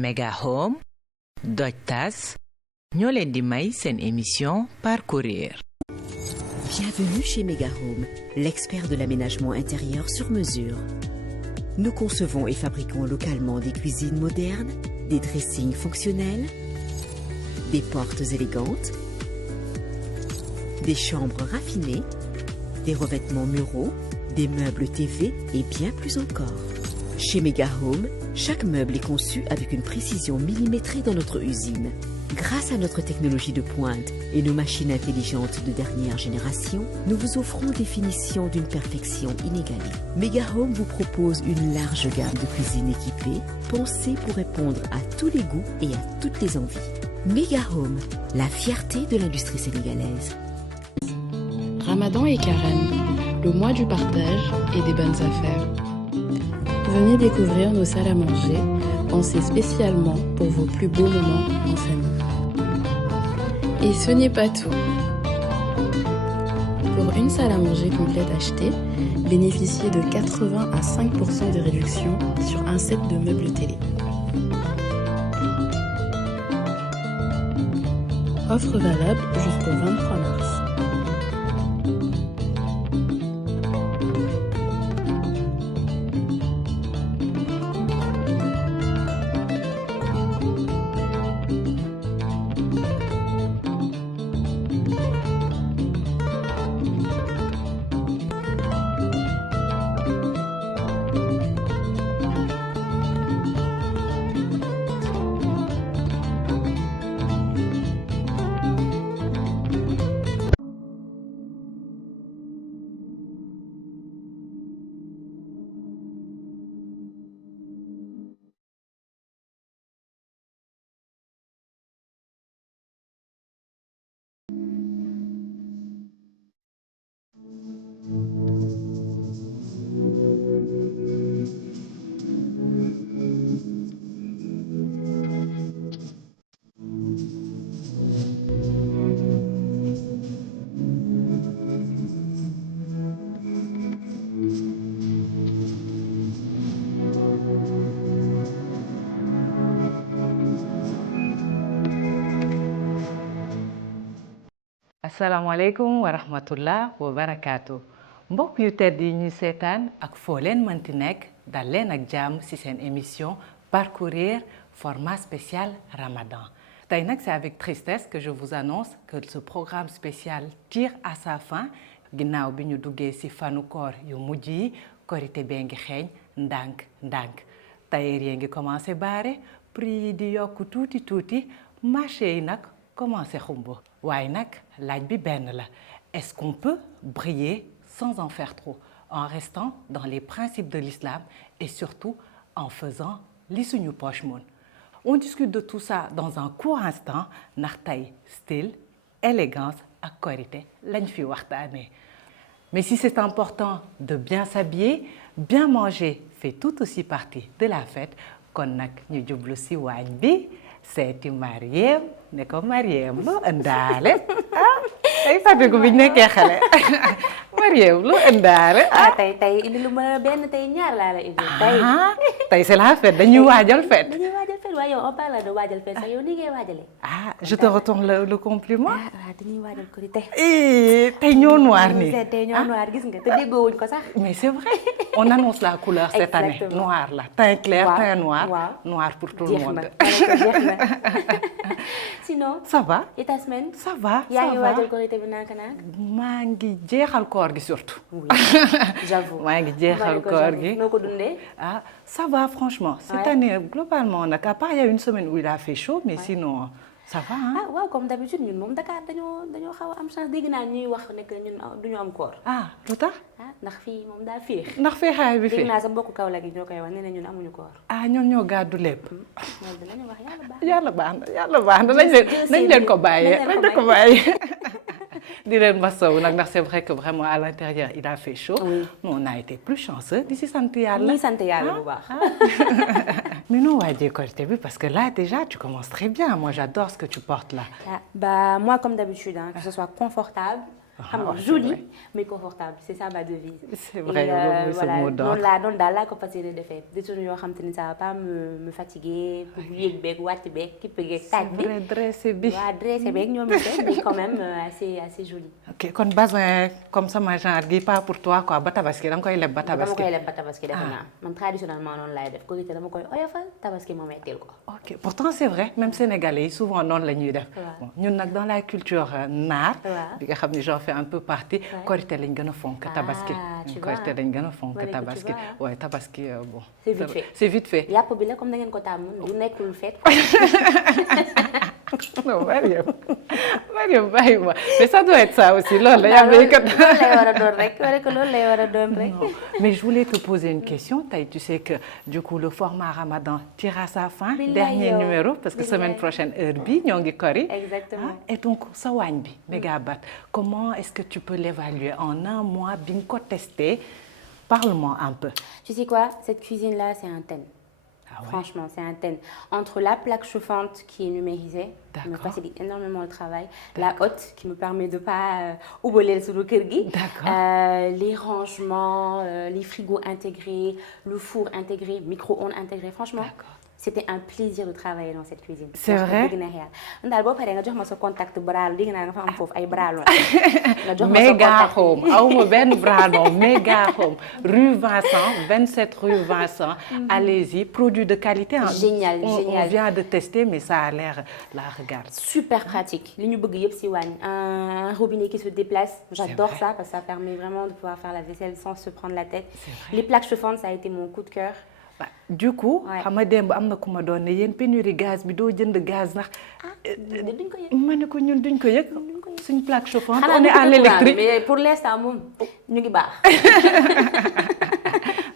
Mega Home Dodge Tas ñoo leen di may seen émission Parcourir. Bienvenue chez Mega Home, l'expert de l'aménagement intérieur sur mesure. Nous concevons et fabriquons localement des cuisines modernes, des dressings fonctionnels, des portes élégantes, des chambres raffinées, des revêtements muraux, des meubles TV et bien plus encore. Chez Mega Home, chaque meuble est conçu avec une précision millimétrée dans notre usine. Grâce à notre technologie de pointe et nos machines intelligentes de dernière génération, nous vous offrons des finitions d'une perfection inégalée. Mega Home vous propose une large gamme de cuisines équipées, pensées pour répondre à tous les goûts et à toutes les envies. Mega Home, la fierté de l'industrie sénégalaise. Ramadan et Carême, le mois du partage et des bonnes affaires. Venez découvrir nos salles à manger, pensées spécialement pour vos plus beaux moments en famille. Et ce n'est pas tout. Pour une salle à manger complète achetée, bénéficiez de 80 à 5% de réduction sur un set de meubles télé. Offre valable jusqu'au 23 mars. asalaamaaleykum wa rahmatullah wa barakaatu mbokk yu tedd yi ñuy seetaan ak foo leen mënti nekk dal leen ak jàmm ci seen émission Parcourir format spécial Ramadan. Tey nag c'est avec tristesse que je vous annonce que ce programme spécial tire à sa fin ginnaaw bi ñu duggee ci fanu koor yu mujj yi korité bee ngi xeeñ ndànk tailleur yi ngi commencé baare prix yi di yokk tuuti marché yi nag commencé xumbo waaye nag laaj bi benn la est-ce qu'on peut briller sans en faire trop en restant dans les principes de l'islam et surtout en faisant li suñu poche moon. On discute de tout ça dans un court instant ndax tey style élégance ak korité lañ fi waxtaanee. Mais si c'est important de bien s'habiller, bien manger fait tout aussi partie de la fête kon nag ñu jublu ci waañ bi seeti Mariem ne ko Mariem loo ëndaale tey fàttaliku bi ñu nekkee xale Mariem loo ëndaale tey indi lu ma benn tey ñaar laa la indi tey c'est la fête dañuy waajal fête waaye yow on parle de waajal fête sax yow ni ngay waajale je te retourne le compliment dañuy waajal ko tey tey ñoo noir nii tey ñoo noir gis nga te déggoowuñ ko sax mais c'est vrai on annonce la couleur cette année noir la teint clair teint noir noir pour tout le monde sinon ça va et ta semaine ça va yaa ngi waajal korité bi nank maa ngi jeexal koor gi surtout j'avoue maa ngi jeexal koor gi noo ko dundee ça va franchement cette année globalement nag à part il y a une semaine où il a fait chaud mais sinon ça va waaw comme d'habitude ñun moom Dakar dañoo xaw a am chance dégg naa ñuy wax ne que ñun duñu am koor lu tax ndax fii moom daal féex ndax féexaay bi dégg naa sa mbokku Kaolack yi ñoo koy wax ne ñun amuñu koor ñoom ñoo gàddu lépp loolu lañu wax yàlla baax na nañ leen ko bàyyee di leen masawu nag ndax c'est vrai que vraiment à l'intérieur il a fait chaud nous on a été plus chanceux di si sant yàlla ñi sant yàlla bu baax mais non waajee korité bi parce que là déjà tu commences très bien moi j'adore ce que tu portes là bah moi comme d'habitude que ce soit confortable xam nga c'est joli vrai. mais confortable c'est ça ma devise. C'est vrai, Et, loolu mooy sa mot d'ordre. noonu daal laa ko fas yéene defee des choses yoo xam te ni ça va pas me fatiguer pour yéeg beeg wàcc beeg kipp geeg taaj bi. C'est vrai, dressé bi. waaw dressé beeg ñoom itam mais quand même assez joli. ok kon bazin comme sama genre gi pas pour toi quoi ba tabaski da nga koy leb ba dama tabaski. koy leb ba tabaski defe naa man traditionnellement noonu laay def korité dama koy oyofal tabaski ma metteel ko. ok pourtant c'est vrai même sénégalais yi souvent noonu la ñuy def. Ouais. Bon, ñun nag dans la culture naar. Ouais. bi nga xam ne j'en fais un peu partie. Ouais. korité lañ gën a fonk tabaski. tu vois, korité lañ gën a fonk Voilà, tabaski. tu vois, hein. waaye tabaski bon. C'est vite fait. c'est vite fait. yàpp bi la comme da ngeen ko tàmm du nekkul feet. non Mariam bàyyi ma mais ça doit être ça aussi loolu la yaa loolu béykat. lay war a doon rek wala que loolu lay war a doon rek. Non. Mais je voulais te poser une question. Tu sais que du coup le format Ramadan tire à sa fin. Billahi Dernier yow. numéro parce que Billahi. semaine prochaine heure bi ñoo ngi kori. Exactement. Et donc sa waañ bi Megabat comment est-ce que tu peux l'évaluer en un mois bi nga ko testé parle-moi un peu. Tu sais quoi, cette cuisine là c'est un thème. Ah ouais. Franchement, c'est un thème. Entre la plaque chauffante qui est numérisée, qui me D'accord. facilite énormément le travail, la hotte qui me permet de ne pas oublier sur le kërgi, D'accord. les rangements, les frigos intégrés, le four intégré, micro-ondes intégré. Franchement, D'accord. c'était un plaisir de travailler dans cette cuisine. C'est vrai? dëgg neex yàlla. Ndaal boo paree nga jox ma sa contact bras dégg naa nga fa am foofu ay bras nga jox ma sa Méga contact. Home awma benn bras non Méga Home rue Vincent 27 rue Vincent. Allez-y produit de qualité. Hein. Génial, on génial. vient de tester mais ça a l'air la regarde. Super pratique. li ñu bëgg yëpp si waañ. Un robinet qui se déplace. J'adore vrai. ça parce que ça permet vraiment de pouvoir faire la vaisselle sans se prendre la tête. C'est vrai. Les plaques chauffantes, ça a été mon coup de cœur. Bah, du coup Ouais. xam nga démb am na ku ma doon ne yéen pénurie gaz bi doo jënd gaz ndax. duñ ko yëg. ma ne ko ñun duñ ko yëg suñ plaque chauffante Xanaa on est ñu à ko l'électrique. mais pour l'instant moom ñu ngi baax.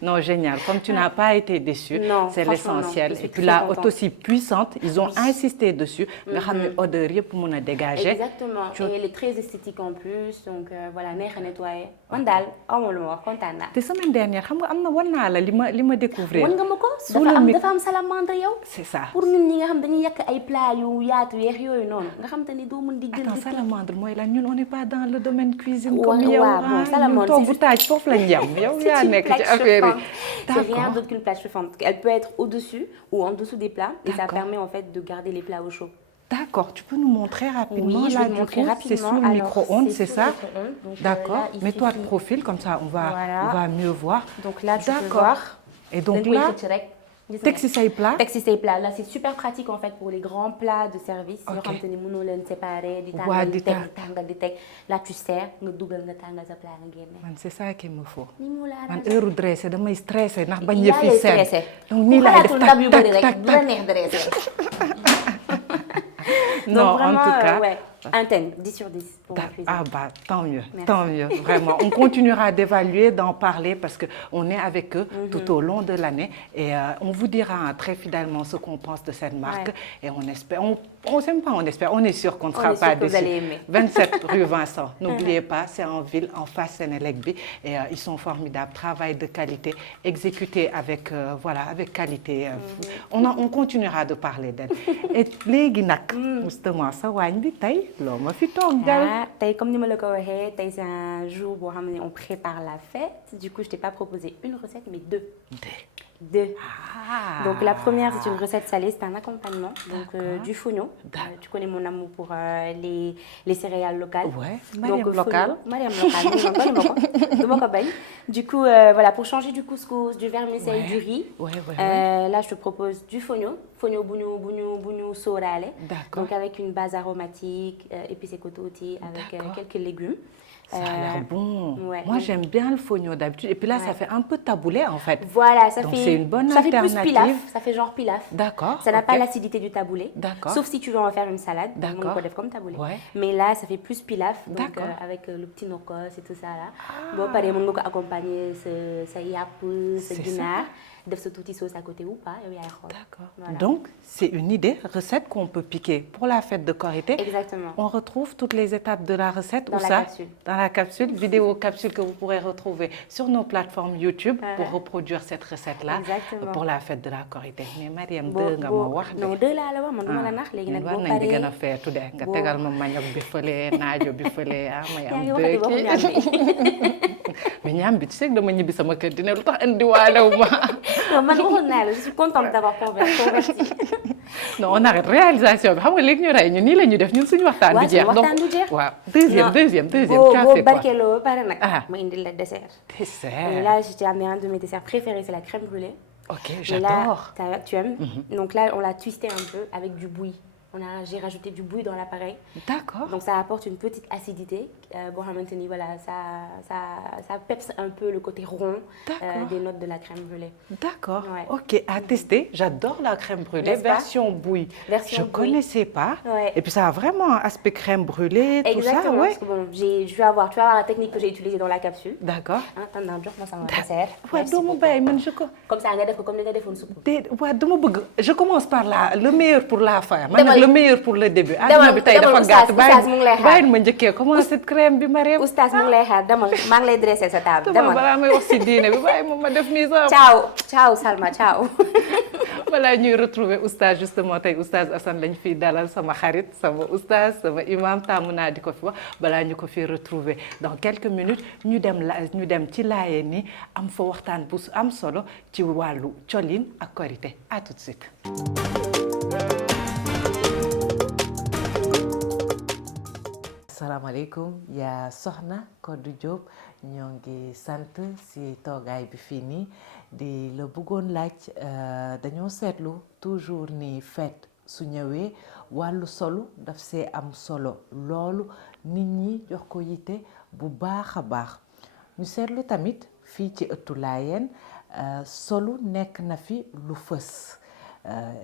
Non, génial. Comme tu n'as pas été déçu, Non, c'est franchement, l'essentiel. non. Je suis Et puis très la contente. haute aussi puissante, ils ont insisté dessus. nga xam ne odeur yëpp mën a dégager. Exactement. Et elle est très esthétique en plus. Donc voilà, neex a nettoyer. Man daal amoo lu ma wax kontaan naa. te semaine dernière xam nga am na wan naa la li ma découvrir. wan nga ma ko Sous le mic- dafa am salamandre yow. C'est ça. pour ñun ñi nga xam dañuy yàq ay plat yu yaatu yeex yooyu noonu nga xam te ni doo mën di jël Attends di salamandre mooy lan ñun on n'est pas dans le domaine cuisine Ouais, comme yow. ouais, bon, ah salamandre, ñun c'est togg taaj foofu lañ yem. yow C'est yaa une nekk ci plaque affaire chauffante. yi. C'est rien D'accord. d'autre qu'une plaque chauffante. Elle peut être au-dessus ou en dessous des plats et ça D'accord. permet en fait de garder les plats au chaud. D'accord, tu peux nous montrer rapidement Oui, je là vais te du montrer coup, rapidement. c'est sous le Alors, micro-ondes, c'est c'est sous le ça? micro-ondes. Donc, D'accord. là, il Mets-toi de suffit- profil comme ça Voilà. on va mieux voir. Donc là, tu peux D'accord. voir. Et donc Dañ koy là, xëcc rek. Gis nga. teg ci say plat. Teg ci say plats. Là, c'est super pratique en fait pour les grands plats de service. Ok. yoo xam te ni mënoo leen séparer di Waa, tàngal di di teg tàng. di tàngal di teg. Là, tu sers nga dugal nga tàngal sa plat nga génne. Man c'est ça qu'il me faut. Ni mu la Man arrangé. heure dressé damay stressé ndax bañ yaa yëf yi lay seen. stressé. Donc nii laay def Ku xalaatul ndab yu bëri tak rek tak du la tak. neex dressé. Non, Donc en vraiment, tout cas. ouais, un thème, 10 sur 10 pour la cuisine. Ah bah tant mieux, Merci. tant mieux, vraiment. On continuera d'évaluer, d'en parler parce qu'on est avec eux tout au long de l'année et on vous dira très fidèlement ce qu'on pense de cette marque et on espère, on s'aime pas, on espère, on est sûr qu'on ne sera est sûr pas que vous déçus. allez aimer. 27 rue Vincent, n'oubliez pas, c'est en ville, en face Sénélec bi et ils sont formidables, travail de qualité, exécuté avec, voilà, avec qualité. On continuera de parler d'elle. Et léegi nag, justement, sa waañ bi tey loo ma fi toggal. Ah, tey, comme ni ma la ko waxee, tey c'est un jour où on prépare la fête. Du coup, je t'ai pas proposé une recette, mais deux. Deux. Ah. Donc la première, c'est une recette salée, c'est un accompagnement. Donc D'accord. du fognon. D'accord. Tu connais mon amour pour les céréales locales. Ouais, Donc Mariam locale. Mariam locale. Du ma ko bañ. Du coup, voilà, pour changer du couscous, du vermicelle, Ouais. du riz. Ouais. Là, je te propose du fognon. Fognon bu ñu sóoraale. D'accord. Donc avec une base aromatique, épicé kototi, avec D'accord. quelques légumes. Ça a l'air bon. ouais, Moi, donc- j'aime bien le fognon d'habitude. Et puis là, ça Ouais. fait un peu taboulé en fait. Voilà, ça Donc, fait. c'est une bonne ça fait plus alternative. pilaf, ça fait genre pilaf. D'accord. Ça n'a ok. pas l'acidité du taboulé. D'accord. Sauf si tu veux en faire une salade. D'accord. Donc, on peut le faire comme taboulé. Ouais. Mais là, ça fait plus pilaf. Donc, D'accord. avec le petit nokos et tout ça là. Bon, pareil, on peut accompagner ce yap, ce C'est ginaar. def sa tuuti sauce à côté ou pas yow yaay xool. D'accord. Voilà. Donc, c'est une idée, recette qu'on peut piquer pour la fête de Korité. Exactement. On retrouve toutes les étapes de la recette. Dans où la ça capsule. Dans la capsule, vidéo capsule que vous pourrez retrouver sur nos plateformes YouTube pour reproduire cette recette-là pour la fête de la Korité. Mais Mariam, deux nga ma wax de. Non, deux laa la wax man duma la nax léegi nag boo war nañ di paree gën a feetu de nga tegal ma manioc bi fële naajo bi fële may yaa ngi am waxati waxu ñaam bi. mais ñaam bi tu sais que dama ñibbi sama kër dina lu tax indiwaalew ma. Non man waxoon naa la je suis contente d'avoir converti. Non on arrête réalisation bi xam nga léegi ñu rey ñu nii la ñuy def ñun suñu waxtaan du jeex. waxtaan du jeex. waaw deuxième boo barkeeloo ba pare nag ma indil la dessert. Dessert. Et là je t'ai amené un de mes desserts préférés, c'est la crème brûlée. Ok, j'adore. Là, tu aimes. Donc là on l'a twisté un peu avec du bouilli. J'ai rajouté du bouilli dans l'appareil. D'accord. Donc ça apporte une petite acidité. Bon, maintenant, voilà, ça peps un peu le côté rond des notes de la crème brûlée. D'accord. Ouais. Ok, à tester. J'adore la crème brûlée, version bouillie. Je ne connaissais pas. Ouais. Et puis ça a vraiment un aspect crème brûlée, tout ça. Exactement. Ouais. Parce que bon, tu vas voir la technique que j'ai utilisée dans la capsule. D'accord. Attends, moi ça m'a dessert. Ouais, comme ça, comme les défauts de soupe. Je commence par le meilleur pour la fin. Le meilleur pour le début. Comment cette crème bi Mariam? Oustaz mu ngi lay xaar demal maa ngi lay dressé sa table demal. Balaa may wax si diine bi bàyyi ma def nii sax. Ciao Salma ciao. Voilà ñuy retrouver Oustaz justement tey Oustaz Assane lañ fiy dalal sama xarit sama Oustaz sama imam tàmm naa di ko fi wax balaa ñu ko fi retrouver dans quelques minutes ñu dem ci laayeen ni am fa waxtaan bu am solo ci wàllu colin ak korité. À tout de suite. Asalaamaaleykum yaa soxna Codou Diop ñoo ngi sant si toogaay bi fii nii di la bëggoon laaj dañoo seetlu toujours ni fête su ñëwee wàllu solu daf see am solo loolu nit ñi jox ko yitte bu baax a baax ñu seetlu tamit fii ci ëttu Laayeen solu nekk na fi lu fës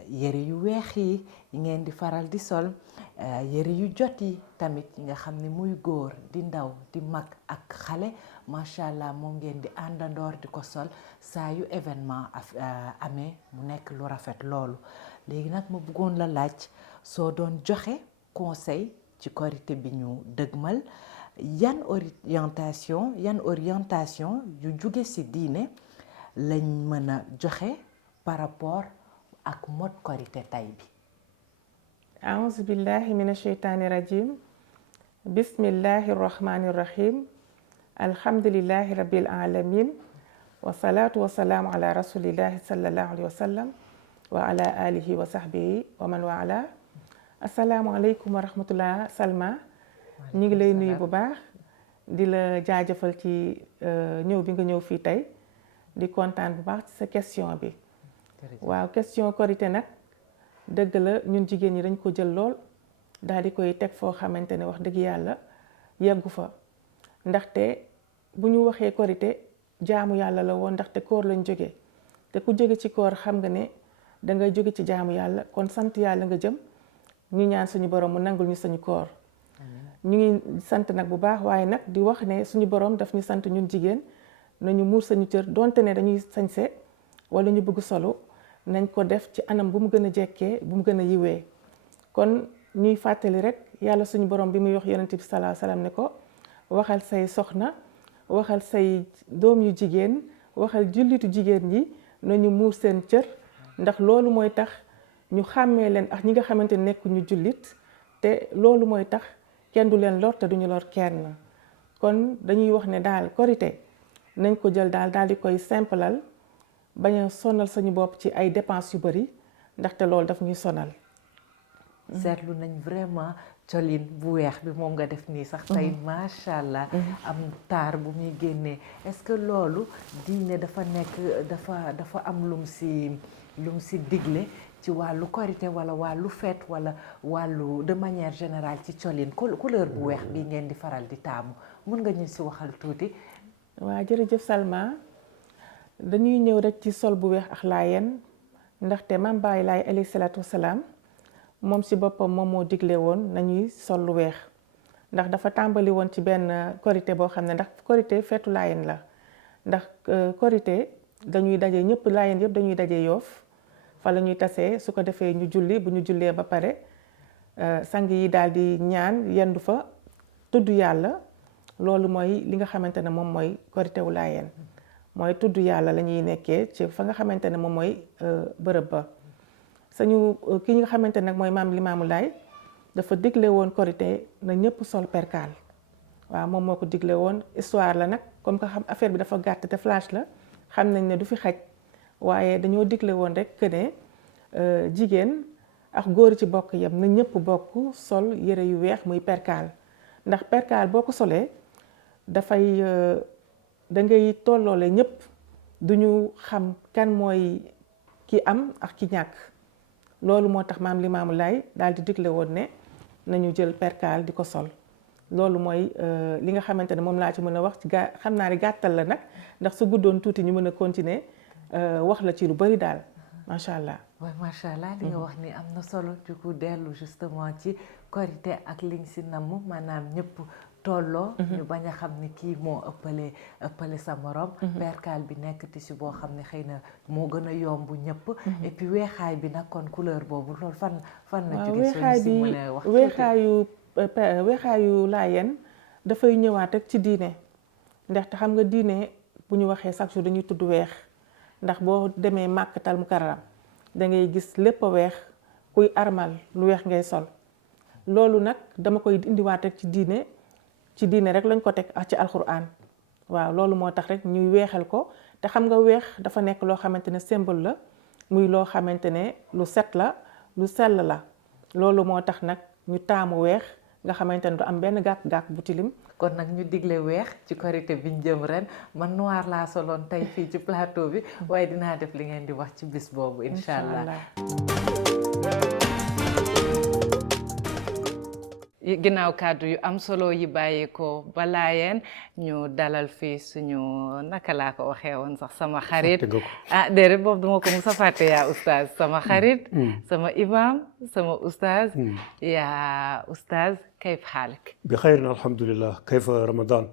yëre yu weex yi ngeen di faral di sol yëre yu jot yi tamit yi nga xam ne muy góor di ndaw di mag ak xale macha allah moom ngeen di àndandoor di ko sol saa yu événement amee mu nekk lu rafet loolu léegi nag ma bëggoon la laaj soo doon joxe conseil ci korité bi ñu dëgmal yan orientation yu jóge ci diine lañ mën a joxe par rapport ak mode korité tay bi. A'uuzu billahi mina shaytaani rajim. Bismillahi rahmani rahim. Alhamdulillahi rabbil alamin. Wa salaatu wa salaamu ala rasulillahi sallallahu alayhi wa sallam wa ala alihi wa sahbihi wa man wala. Assalaamu aleykum wa rahmatullah Salma. ñu ngi lay nuyu bu baax di la jaajëfal ci ñëw bi nga ñëw fii tey di kontaan bu baax ci sa question bi. waaw question korité nag dëgg la ñun jigéen ñi dañ ko jël lool daal di koy teg foo xamante ne wax dëgg yàlla yeggu fa ndaxte bu ñu waxee korité jaamu yàlla la woon ndaxte koor lañ jógee te ku jóge ci koor xam nga ne dangay jóge ci jaamu yàlla kon sant yàlla nga jëm ñu ñaan suñu borom mu nangul ñu suñu koor ñu ngi sant nag bu baax waaye nag di wax ne suñu borom daf ñu sant ñun jigéen nañu muur sañu cër donte ne dañuy sañse wala ñu bëgg solo nañ ko def ci anam bu mu gën a jekkee bu mu gën a yiwee kon ñuy fàttali rek yàlla suñu borom bi muy wax yonent bi sallallahu alayhi wasallam ne ko waxal say soxna waxal say doom yu jigéen waxal jullitu jigéen ñi nañu muur seen cër ndax loolu mooy tax ñu xàmmee leen ak ñi nga xamante ne nekkuñu jullit te loolu mooy tax kenn du leen lor te duñu lor kenn kon dañuy wax ne daal korité nañ ko jël daal di koy simplal bañ a sonal sañu bopp ci ay dépenses yu bari ndaxte loolu daf ñuy sonal. seetlu nañ vraiment colin bu weex bi moom nga def nii sax tey macha allah am taar bu muy génnee est-ce que loolu diine dafa nekk dafa am lum si digle ci wàllu korité wala wàllu fête wala wàllu de manière générale ci colin couleur bu weex bi ngeen di faral di taamu mun nga ñu si waxal tuuti. waa jërëjëf Salma dañuy ñëw rek ci sol bu weex ak Laayeen ndaxte Maam Baay Laay alayhi salaatu wasalaam moom si boppam moom moo digle woon nañuy sol lu weex ndax dafa tàmbali woon ci benn korité boo xam ne ndax korité feetu Laayeen la ndax korité dañuy daje ñëpp Laayeen yëpp dañuy daje Yoff fa la ñuy tasee su ko defee ñu julli bu ñu jullee ba pare sang yi daal di ñaan yendu fa tudd yàlla loolu mooy li nga xamante ne moom mooy korité wu Laayeen mooy tudd yàlla la ñuy nekkee ci fa nga xamante ne moom mooy bërëb ba sañu ki nga xamante ne nag mooy maam Limaamu Laay dafa digle woon korité na ñëpp sol perkaal waaw moom moo ko digle woon histoire la nag comme que xam affaire bi dafa gàtt te flash la xam nañ ne du fi xaj waaye dañoo digle woon rek que ne jigéen ak góor ci bokk yam na ñëpp bokk sol yëre yu weex muy perkaal ndax perkaal boo ko solee dafay da ngay tolloole ñëpp duñu xam kan mooy ki am ak ki ñàkk loolu moo tax maam Limaamu Laay daal di digle woon ne nañu jël perkaal di ko sol loolu mooy li nga xamante ne moom laa ci mën a wax ci xam naa ne gàttal la nag ndax su guddoon tuuti ñu mën a continuer wax la ci lu bari daal macha allah. waaw macha allah li nga wax ni am na solo du coup dellu justement ci korité ak liñ si namm maanaam ñëpp tolloo. ñu bañ a xam ne kii moo ëppale sa morom. perkaal bi nekk tissu boo xam ne xëy na moo gën a yomb ñëpp. et puis weexaay bi nag kon couleur boobu loolu fan la jóge soo si mën a wax weexaayu Laayeen dafay ñëwaat rek ci diine ndaxte xam nga diine bu ñu waxee chaque jour dañuy tudd weex ndax boo demee Màkkatal Mukarram da ngay gis lépp a weex kuy armal lu weex ngay sol loolu nag dama koy indiwaat rek ci diine rek lañ ko teg ak ci alxuraan waaw loolu moo tax rek ñuy weexal ko te xam nga weex dafa nekk loo xamante ne symbole la muy loo xamante ne lu set la lu sell la loolu moo tax nag ñu taamu weex nga xamante ne du am benn gàkk-gàkk bu tilim. kon nag ñu digle weex ci korité biñ jëm ren man noir laa soloon tey fii ci plateau bi waaye dinaa def li ngeen di wax ci bis boobu incha allah. ginnaaw kàddu yu am solo yi bàyyeekoo ba Laayeen ñu dalal fii suñu naka laa ko waxee woon sax sama xarit déedéet boobu duma ko musa fàtte yaa oustaz sama xarit sama imam sama oustaz yaa oustaz kayf xaalik bi xayrin alhamdulillah kayfa ramadan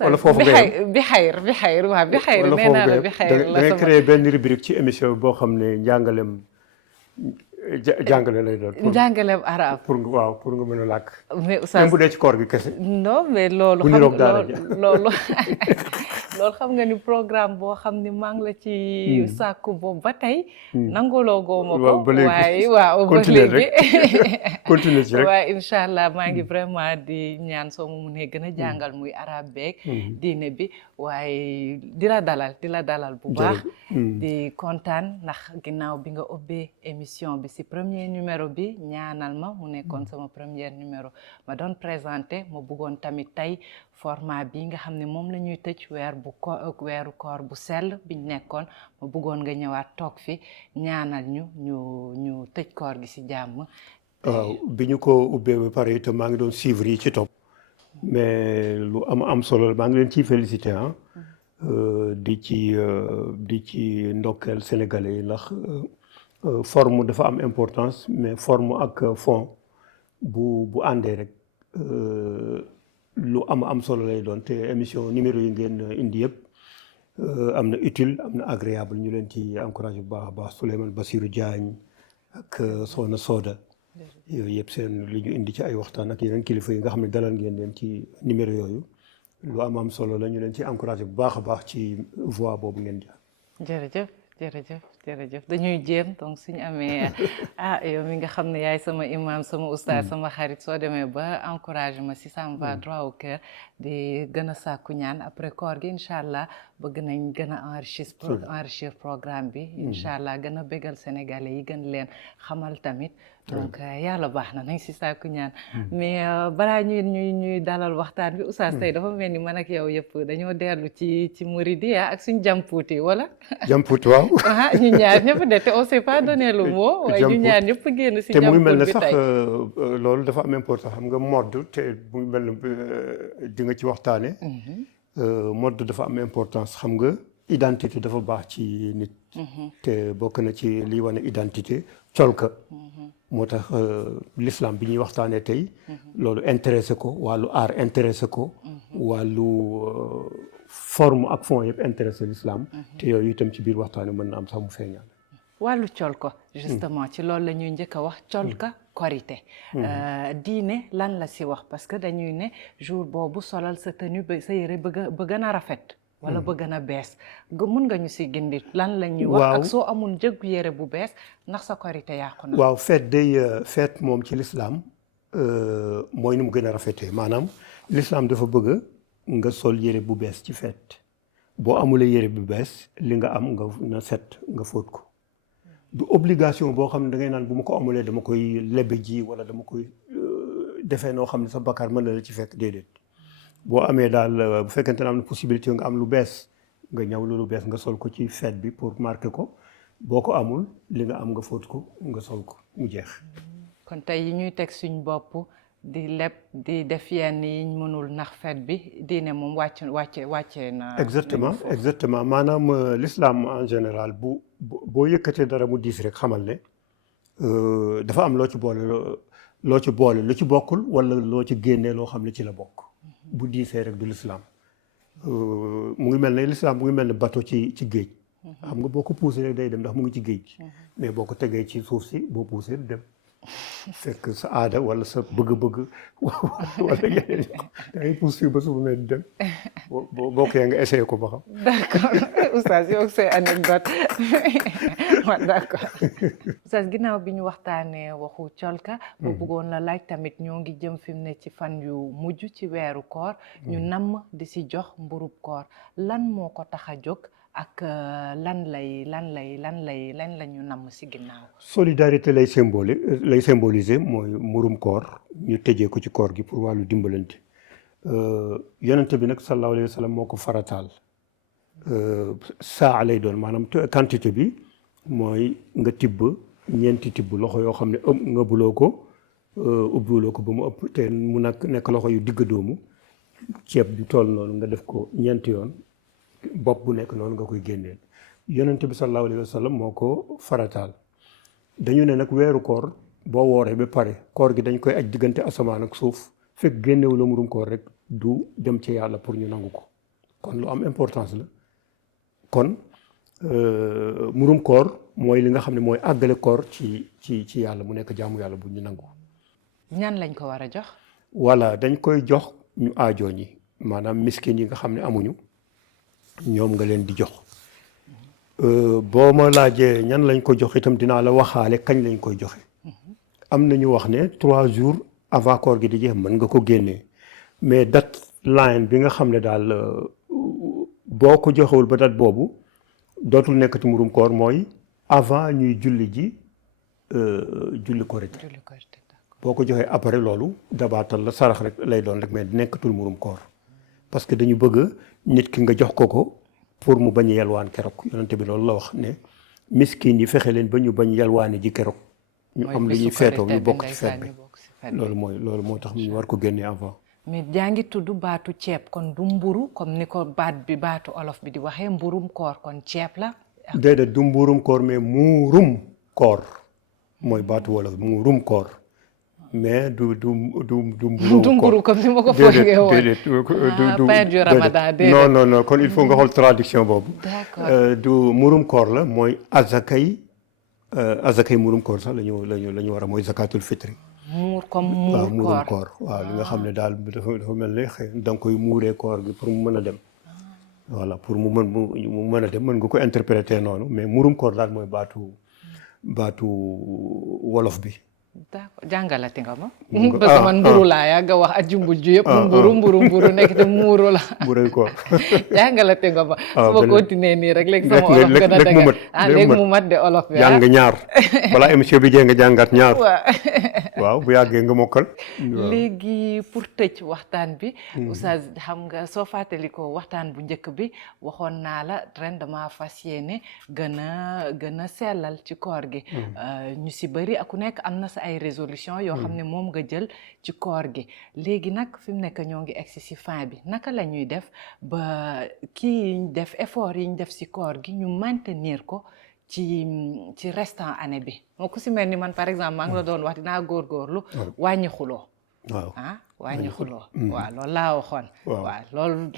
wala foofu bi xayr waaw bi xayr nee naa la bi xayr la da nga créé benn rubrique ci émission boo xam ne njàngalem jàngale lay doon. jàngaleem arabe. pour nga mën a làkk. mais oustaz même bu dee ci koor gi kese. non mais loolu. loolu xam nga ni programme boo xam ni maa ngi la ci sàkku boobu ba tey. nanguloo gooma ko. ba léegi waaye waaw ba léegi. continuer ci rek waaye incha allah maa ngi vraiment di ñaan soo mu munee gën a jàngal muy arabe beeg. diine bi waaye di la dalal bu baax. di kontaan ndax ginnaaw bi nga ubbee émission bi si premier numéro bi ñaanal ma mu nekkoon sama premier numéro ma doon présenté ma bëggoon tamit tey format bi nga xam ne moom la ñuy tëj weeru koor bu sell biñ nekkoon ma bëggoon nga ñëwaat toog fi ñaanal ñu tëj koor gi si jàmm. waaw bi ñu ko ubbee ba pare itam maa ngi doon suivre yi ci topp mais lu am solo maa ngi leen ciy félicité di ci ndokkeel sénégalais yi ndax forme dafa am importance mais forme ak fond bu àndee rek lu am solo lay doon te émission numéro yi ngeen indi yëpp am na utile am na agréable ñu leen ci encouragé bu baax a baax Souleymane Bassirou Diagne ak Soxna Soda yooyu yëpp seen li ñu indi ci ay waxtaan ak yeneen kilifa yi nga xam ne dalal ngeen leen ci numéro yooyu lu am solo la ñu leen ci encouragé bu baax a baax ci voie boobu ngeen jaar. jërëjëf dañuy jéem donc suñu amee yow mi nga xam ne yaay sama imam sama oustaz sama xarit soo demee ba encouragé ma si ça me va droit au cœur di gën a sàkku ñaan après koor gi incha allah bëgg nañ gën a enrichir programme bi incha allah gën a bégal sénégalais yi gën leen xamal tamit donc yàlla baax na nañ si sàkku ñaan mais balaa ñuy dalal waxtaan bi oustaz tey dafa mel ni man ak yow yëpp dañoo dellu ci muridi ak suñ jàmpuuti wala jàmpuuti waaw ñu ñaar ñëpp de te on s'est pas donné le mot waaye ñu ñaar ñëpp génn si jàmpuut bi tey te mu ngi mel ne sax loolu dafa am importance xam nga mode te mu ngi mel ne di nga ci waxtaane mode dafa am importance xam nga identité dafa baax ci nit te bokk na ci liy wane identité colka moo tax l'islam bi ñuy waxtaanee tey loolu intéressé ko wàllu art intéressé ko wàllu forme ak fond yëpp intéressé l'islam te yooyu itam ci biir waxtaani mën na am sax mu feeñal. wàllu col ko justement ci loolu la ñuy njëkk a wax col ka korité diine lan la si wax parce que dañuy ne jour boobu solal sa tenue sa yére ba gën a rafet wala ba gën a bees mun nga ñu si gindi lan la ñuy wax ak soo amul jëggu yére bu bees ndax sa korité yàqu na. waaw fête moom ci l'islam mooy ni mu gën a rafetee maanaam l'islam dafa bëgg nga sol yére bu bees ci fête boo amulee yére bu bees li nga am nga na set nga fóot ko du obligation boo xam ne da ngay naan bu ma ko amulee dama koy lebe ji wala dama koy defee noo xam ne sa bakkaar mën na la ci fekk déedéet boo amee daal bu fekkente ne am na possibilité nga am lu bees nga ñaw lu bees nga sol ko ci fête bi pour marquer ko boo ko amul li nga am nga fóot ko nga sol ko mu jeex. kon tey yi ñuy teg suñ bopp di leb di def yenn yi ñu mënul nax fête bi diine moom wàcce na. exactement maanaam l'islam en général boo yëkkatee dara mu diis rek xamal ne dafa am loo ci boole lu ci bokkul wala loo ci génnee loo xam ne ci la bokk bu diisee rek du l'islam mu ngi mel ne l'islam mu ngi mel ne bateau ci géej xam nga boo ko poussé rek day dem ndax mu ngi ci géej gi mais boo ko tegee ci suuf si boo poussé du dem fekk sa aada wala sa bëgg-bëgg wala yeneen da ngay pousse fii ba suuf mais du dem boo ko nga essayé ko ba xam. d'accord oustaz yow say anecdote waaw d'accord oustaz ginnaaw bi ñu waxtaanee waxu colka ba bëggoon la laaj tamit ñoo ngi jëm fi mu ne ci fan yu mujj ci weeru koor ñu namm di si jox mburub koor lan moo ko tax a jóg ak lan la ñu namm si ginnaaw. solidarité lay symboliser mooy murum koor ñu tëjee ko ci koor gi pour wàllu dimbalante yonente bi nag sallallahu alayhi wa sallam moo ko farataal saa lay doon maanaam quantité bi mooy nga tibb ñeenti tibb loxo yoo xam ne nga buloo ko ubbiwuloo ko ba mu ëpp te mu nekk loxo yu digg doomu ceeb bi toll noonu nga def ko ñeenti yoon bopp bu nekk noonu nga koy génneel yonent bi sallallahu alayhi wa sallam moo ko farataal dañu ne nag weeru koor boo wooree ba pare koor gi dañ koy aj diggante asamaan ak suuf fekk génnewu la murum koor rek du dem ci yàlla pour ñu nangu ko kon lu am importance la kon murum koor mooy li nga xam ne mooy àggale koor ci yàlla mu nekk jaamu yàlla bu ñu nangu. ñan lañ ko war a jox. voilà dañ koy jox ñu aajoo ñi maanaam miskin yi nga xam ne amuñu ñoom nga leen di jox boo ma laajee ñan lañ ko jox itam dinaa la waxaale kañ lañ koy joxe am na ñu wax ne 3 jours avant koor gi di jeex mën nga ko génnee mais date line bi nga xam ne daal boo ko joxewul ba date boobu dootul nekkati murum koor mooy avant ñuy julli ji julli korite boo ko joxee après loolu dabaatal la sarax rek lay doon rek mais nekkatul murum koor parce que dañu bëgg nit ki nga jox ko pour mu bañ yelwaan keroog yonente bi loolu la wax ne miskin yi fexe leen ba ñu bañ yelwaane ji keroog ñu am lu ñuy feetoo ñu bokk ci feet bi loolu moo tax ñu war ko génnee avant. mais jaa ngi tudd baatu ceeb kon du mburu comme ni ko baatu olof bi di waxee mburum koor kon ceeb la. déedéet du mburum koor mais muurum koor mooy baatu wolof muurum koor. mais du mburu comme ni ma ko foogee woon pain du ramadan déedéet non kon il faut nga xool traduction boobu. d'accord du murum koor la mooy azakay murum koor sax la ñu war a mooy zakatul fitri. muur comme murum koor waaw li nga xam ne daal dafa mel ne xëy da nga koy muuree koor gi pour mu mën a dem. voilà pour mu mën a dem mën nga ko interpréter noonu mais murum koor daal mooy baatu wolof bi. d'accord jàngalati nga ma. parce que man mburu laa yàgg a wax ak jumbul ju yëpp. mburu nekk te muuru la. mburoy koor. jàngalati nga ma. su ma continuer nii rek léegi sama olof gën a dëgg. léegi mu mat de olof bi jàng ñaar balaa émission bi jee nga jàngat ñaar. waaw bu yàggee nga mokkal. léegi pour tëj waxtaan bi. oustaz xam nga soo fàttalikoo waxtaan bu njëkk bi waxoon naa la ren dama fas yéene gën a sellal ci koor gi. ñu si bëri ku nekk am na sa ay résolution yoo xam ne moom nga jël ci koor gi léegi nag fi mu nekk ñoo ngi egsi si fin bi naka la ñuy def ba kii yi ñu def effort yi ñu def si koor gi ñu maintenir ko ci restant année bi moo ku si mel ni man par exemple maa ngi la doon wax dinaa góorgóorlu wàññi xuloo waaw ah wàññi xuloo waaw loolu laa waxoon waaw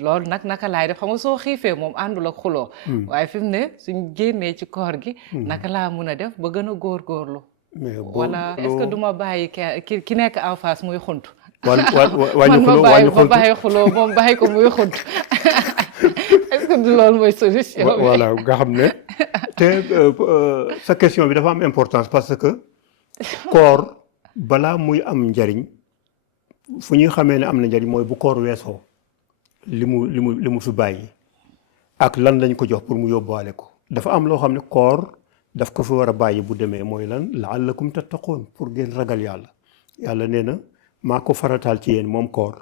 loolu nag naka laay def xam nga soo xiifee moom àndul ak xuloo waaye fi mu ne suñ génnee ci koor gi naka laa mun a def ba gën a góorgóorlu wala est-ce que duma bàyyi ki nekk en face muy xunt man ma bàyyi xuloo moom bàyyi ko muy xunt est-ce que du loolu mooy solution bi voilà nga xam ne te sa question bi dafa am importance parce que koor balaa muy am njariñ fu ñuy xamee ne am na njariñ mooy bu koor weesoo li mu fi bàyyi ak lan lañ ko jox pour mu yóbbuwaale ko dafa am loo xam ne koor daf ko fi war a bàyyi bu demee mooy lan la'allakum tattaqoon pour ngeen ragal yàlla yàlla nee na maa ko farataal ci yéen moom koor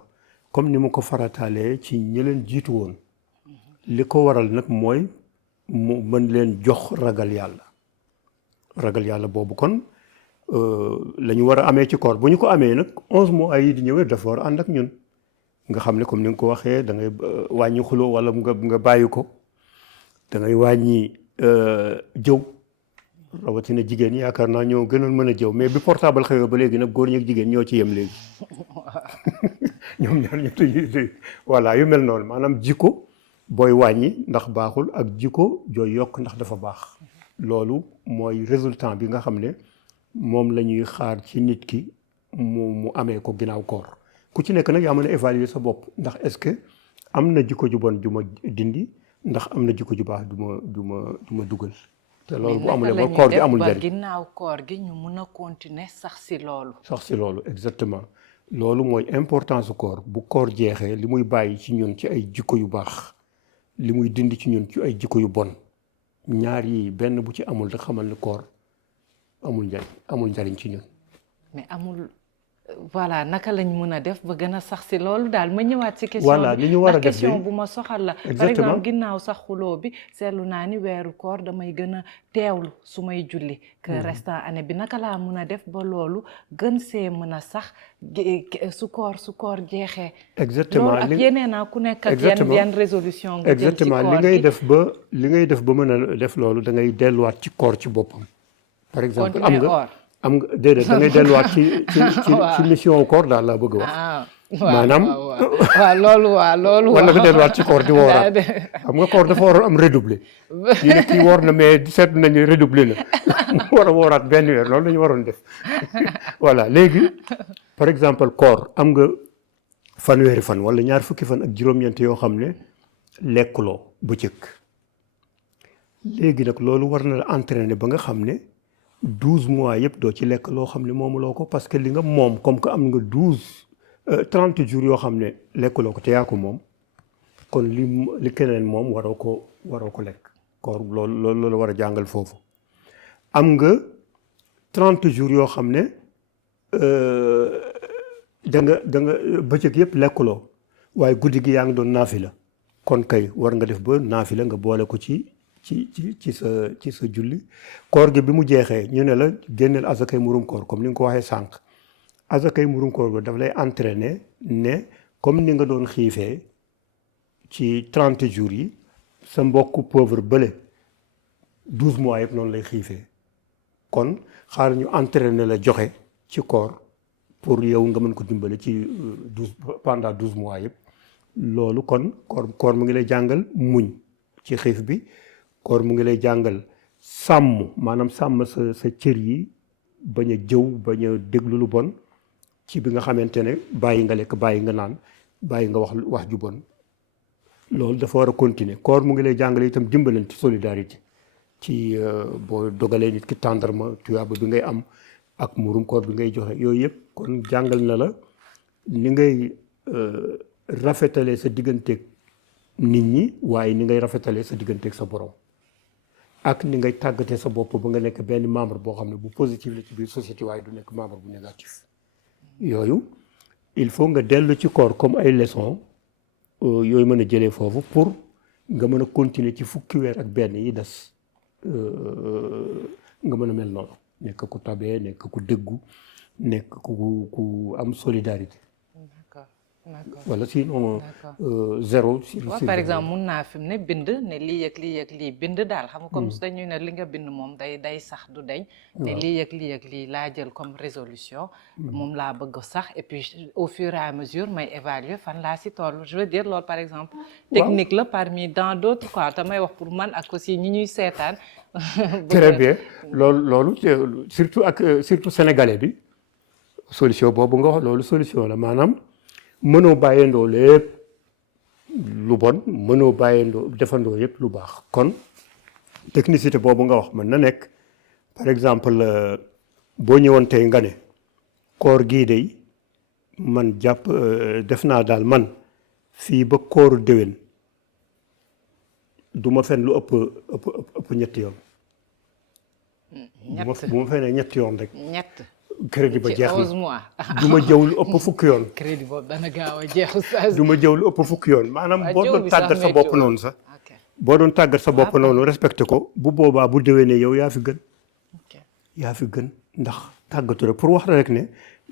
comme ni mu ko farataalee ci ñi leen jiitu woon li ko waral nag mooy mu mën leen jox ragal yàlla boobu kon la ñu war a amee ci koor bu ñu ko amee nag 11 mois yi di ñëwee dafa war a ànd ak ñun nga xam ne comme ni nga ko waxee da ngay wàññi xuloo wala nga bàyyi ko da ngay wàññi jëw rawatina jigéen ñi yaakaar naa ñoo gënoon mën a jëw mais bi portable xëyoo ba léegi nag góor ñi ak jigéen ñoo ci yem léegi ñoom ñaar ñëpp voilà yu mel noonu maanaam jikko booy wàññi ndax baaxul ak jikko jooy yokk ndax dafa baax loolu mooy résultat bi nga xam ne moom la ñuy xaar ci nit ki mu amee ko ginnaaw koor ku ci nekk nag yaa mën a évaluer sa bopp ndax est-ce que am na jikko ju bon ju ma dindi ndax am na jikko ju baax du ma dugal te loolu bu amulee ba koor gi amul njariñ ginnaaw koor gi ñu mun a continuer sax si loolu exactement loolu mooy importance su koor bu koor jeexee li muy bàyyi ci ñun ci ay jikko yu baax li muy dindi ci ñun ci ay jikko yu bon ñaar yi benn bu ci amul rek xamal ne koor amul njariñ ci ñun mais amul voilà naka lañ mën a def ba gën a sax si loolu daal ma ñëwaat si question voilà li ñu war a def question bu ma soxal la par exemple ginnaaw sax xuloo bi seetlu naa ni weeru koor damay gën a teewlu su may julli que restant année bi naka laa mën a def ba loolu gën see mën a sax su koor jeexee exactement loolu ak yeneen naa ku nekk ak yan résolution nga jël ci exactement koor li ngay def ba mën a def loolu da ngay delluwaat ci koor ci boppam par exemple am nga déedéet da ngay delluwaat ci mission koor daal laa bëgg a wax. maanaam waaw loolu. wala nga delluwaat ci koor di wooraat xam nga koor dafa waroon am redoublé. ñu ne kii woor na mais seetlu nañu redoublé na mu war a wooraat benn weer loolu la ñu waroon def voilà léegi par exemple koor am nga fanweeri fan wala ñaar fukki fan ak juróom-ñeent yoo xam ne lekkuloo bëccëg léegi nag loolu war na la entraîner ba nga xam ne. 12 mois yëpp doo ci lekk loo xam ne moomuloo ko parce que li nga moom comme que am nga 30 jours yoo xam ne lekkuloo ko te yaa ko moom kon li keneen moom waroo ko lekk koor loolu la war a jàngal foofu am nga 30 jours yoo xam ne da nga bëccëg yëpp lekkuloo waaye guddi gi yaa ngi doon naafila kon kay war nga def ba naafila nga boole ko ci sa julli koor gi bi mu jeexee ñu ne la génneel azakay murum koor comme ni nga ko waxee sànq azakay murum koor bi daf lay entraîner ne comme ni nga doon xiifee ci 30 jours yi sa mbokku pauvre bële 12 mois yëpp noonu lay xiifee kon xaar ñu entraîner la joxe ci koor pour yow nga mën ko dimbale ci pendant 12 mois yëpp loolu kon koor mu ngi lay jàngal muñ ci xiif bi koor mu ngi lay jàngal maanaam sàmm sa cër yi bañ a jëw bañ a déglu lu bon ci bi nga xamante ne bàyyi nga lekk bàyyi nga naan bàyyi nga wax ju bon loolu dafa war a continuer koor mu ngi lay jàngale itam dimbalante solidarité ci boo dogalee nit ki tàndarma tuyaaba bi ngay am ak murum koor bi ngay joxe yooyu yëpp kon jàngal na la ni ngay rafetalee sa digganteeg nit ñi waaye ni ngay rafetalee sa digganteeg sa borom ak ni ngay tàggatee sa bopp ba nga nekk benn membre boo xam ne bu positif la ci biir société waaye du nekk membre bu négatif yooyu il faut nga dellu ci koor comme ay leçons yooyu mën a jëlee foofu pour nga mën a continuer ci fukki weer ak benn yi des nga mën a mel noonu nekk ku tabee nekk ku dëggu nekk ku am solidarité. D'accord. wala sinon zéro. Par exemple mun naa fi mu ne bind ne lii ak lii ak lii bind daal xam nga comme dañuy ne li nga bind moom day sax du deñ ne lii ak lii ak lii laa jël comme résolution moom laa bëgg sax et puis au fur et à mesure may évaluer fan laa si toll je veux dire loolu par exemple technique la parmi dans d'autres quoi te may wax pour man ak aussi ñi ñuy seetaan très bien loolu surtout sénégalais bi solution boobu nga wax loolu solution la maanaam mënoo bàyyandoo lépp lu bon mënoo bàyyandoo defandoo yëpp lu baax kon technicité boobu nga wax mën na nekk par exemple boo ñëwoon tey nga ne koor gii day man jàpp def naa daal man fii ba kooru déwén du ma fen lu ëpp ñetti yoon bu ma fenee ñetti yoon rek crédit ba jeex na du ma jëw lu ëpp fukki yoon. crédit boobu dana gaaw a jeexu du ma jëw lu ëpp fukki yoon maanaam boo doon tàggat sa bopp noonu sax. boo doon tàggat sa bopp noonu respecté ko bu boobaa bu déwénee yow yaa fi gën. yaa fi gën ndax tàggatu rek pour wax rek ne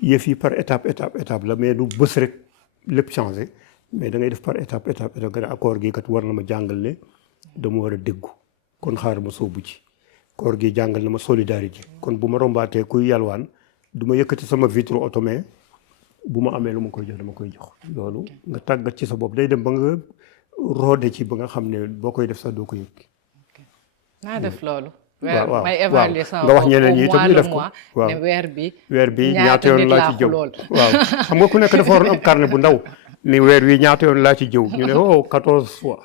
yëf yi par étape la mais du bës rek lépp changé mais da ngay def par étape nga ne accord gi kat war na ma jàngal ne dama war a déggu kon xaaral ma sóobu ci koor gi jàngal na ma solidarité kon bu ma rombaatee kuy yalwaan du ma yëkkati sama vitre auto mais bu ma amee lu ma koy jox dama koy jox loolu nga tàggat ci sa bopp day dem ba nga roode ci ba nga xam ne boo koy def sax doo ko yëg. naa def loolu. waaw may évaluer sama nga wax ñeneen ñi itam ñu def ko ne weer bi ñaata yoon laa ci jëw waaw xam nga ku nekk dafa waroon am carnet bu ndaw ni weer wi ñaata yoon laa ci jëw ñu ne 14 fois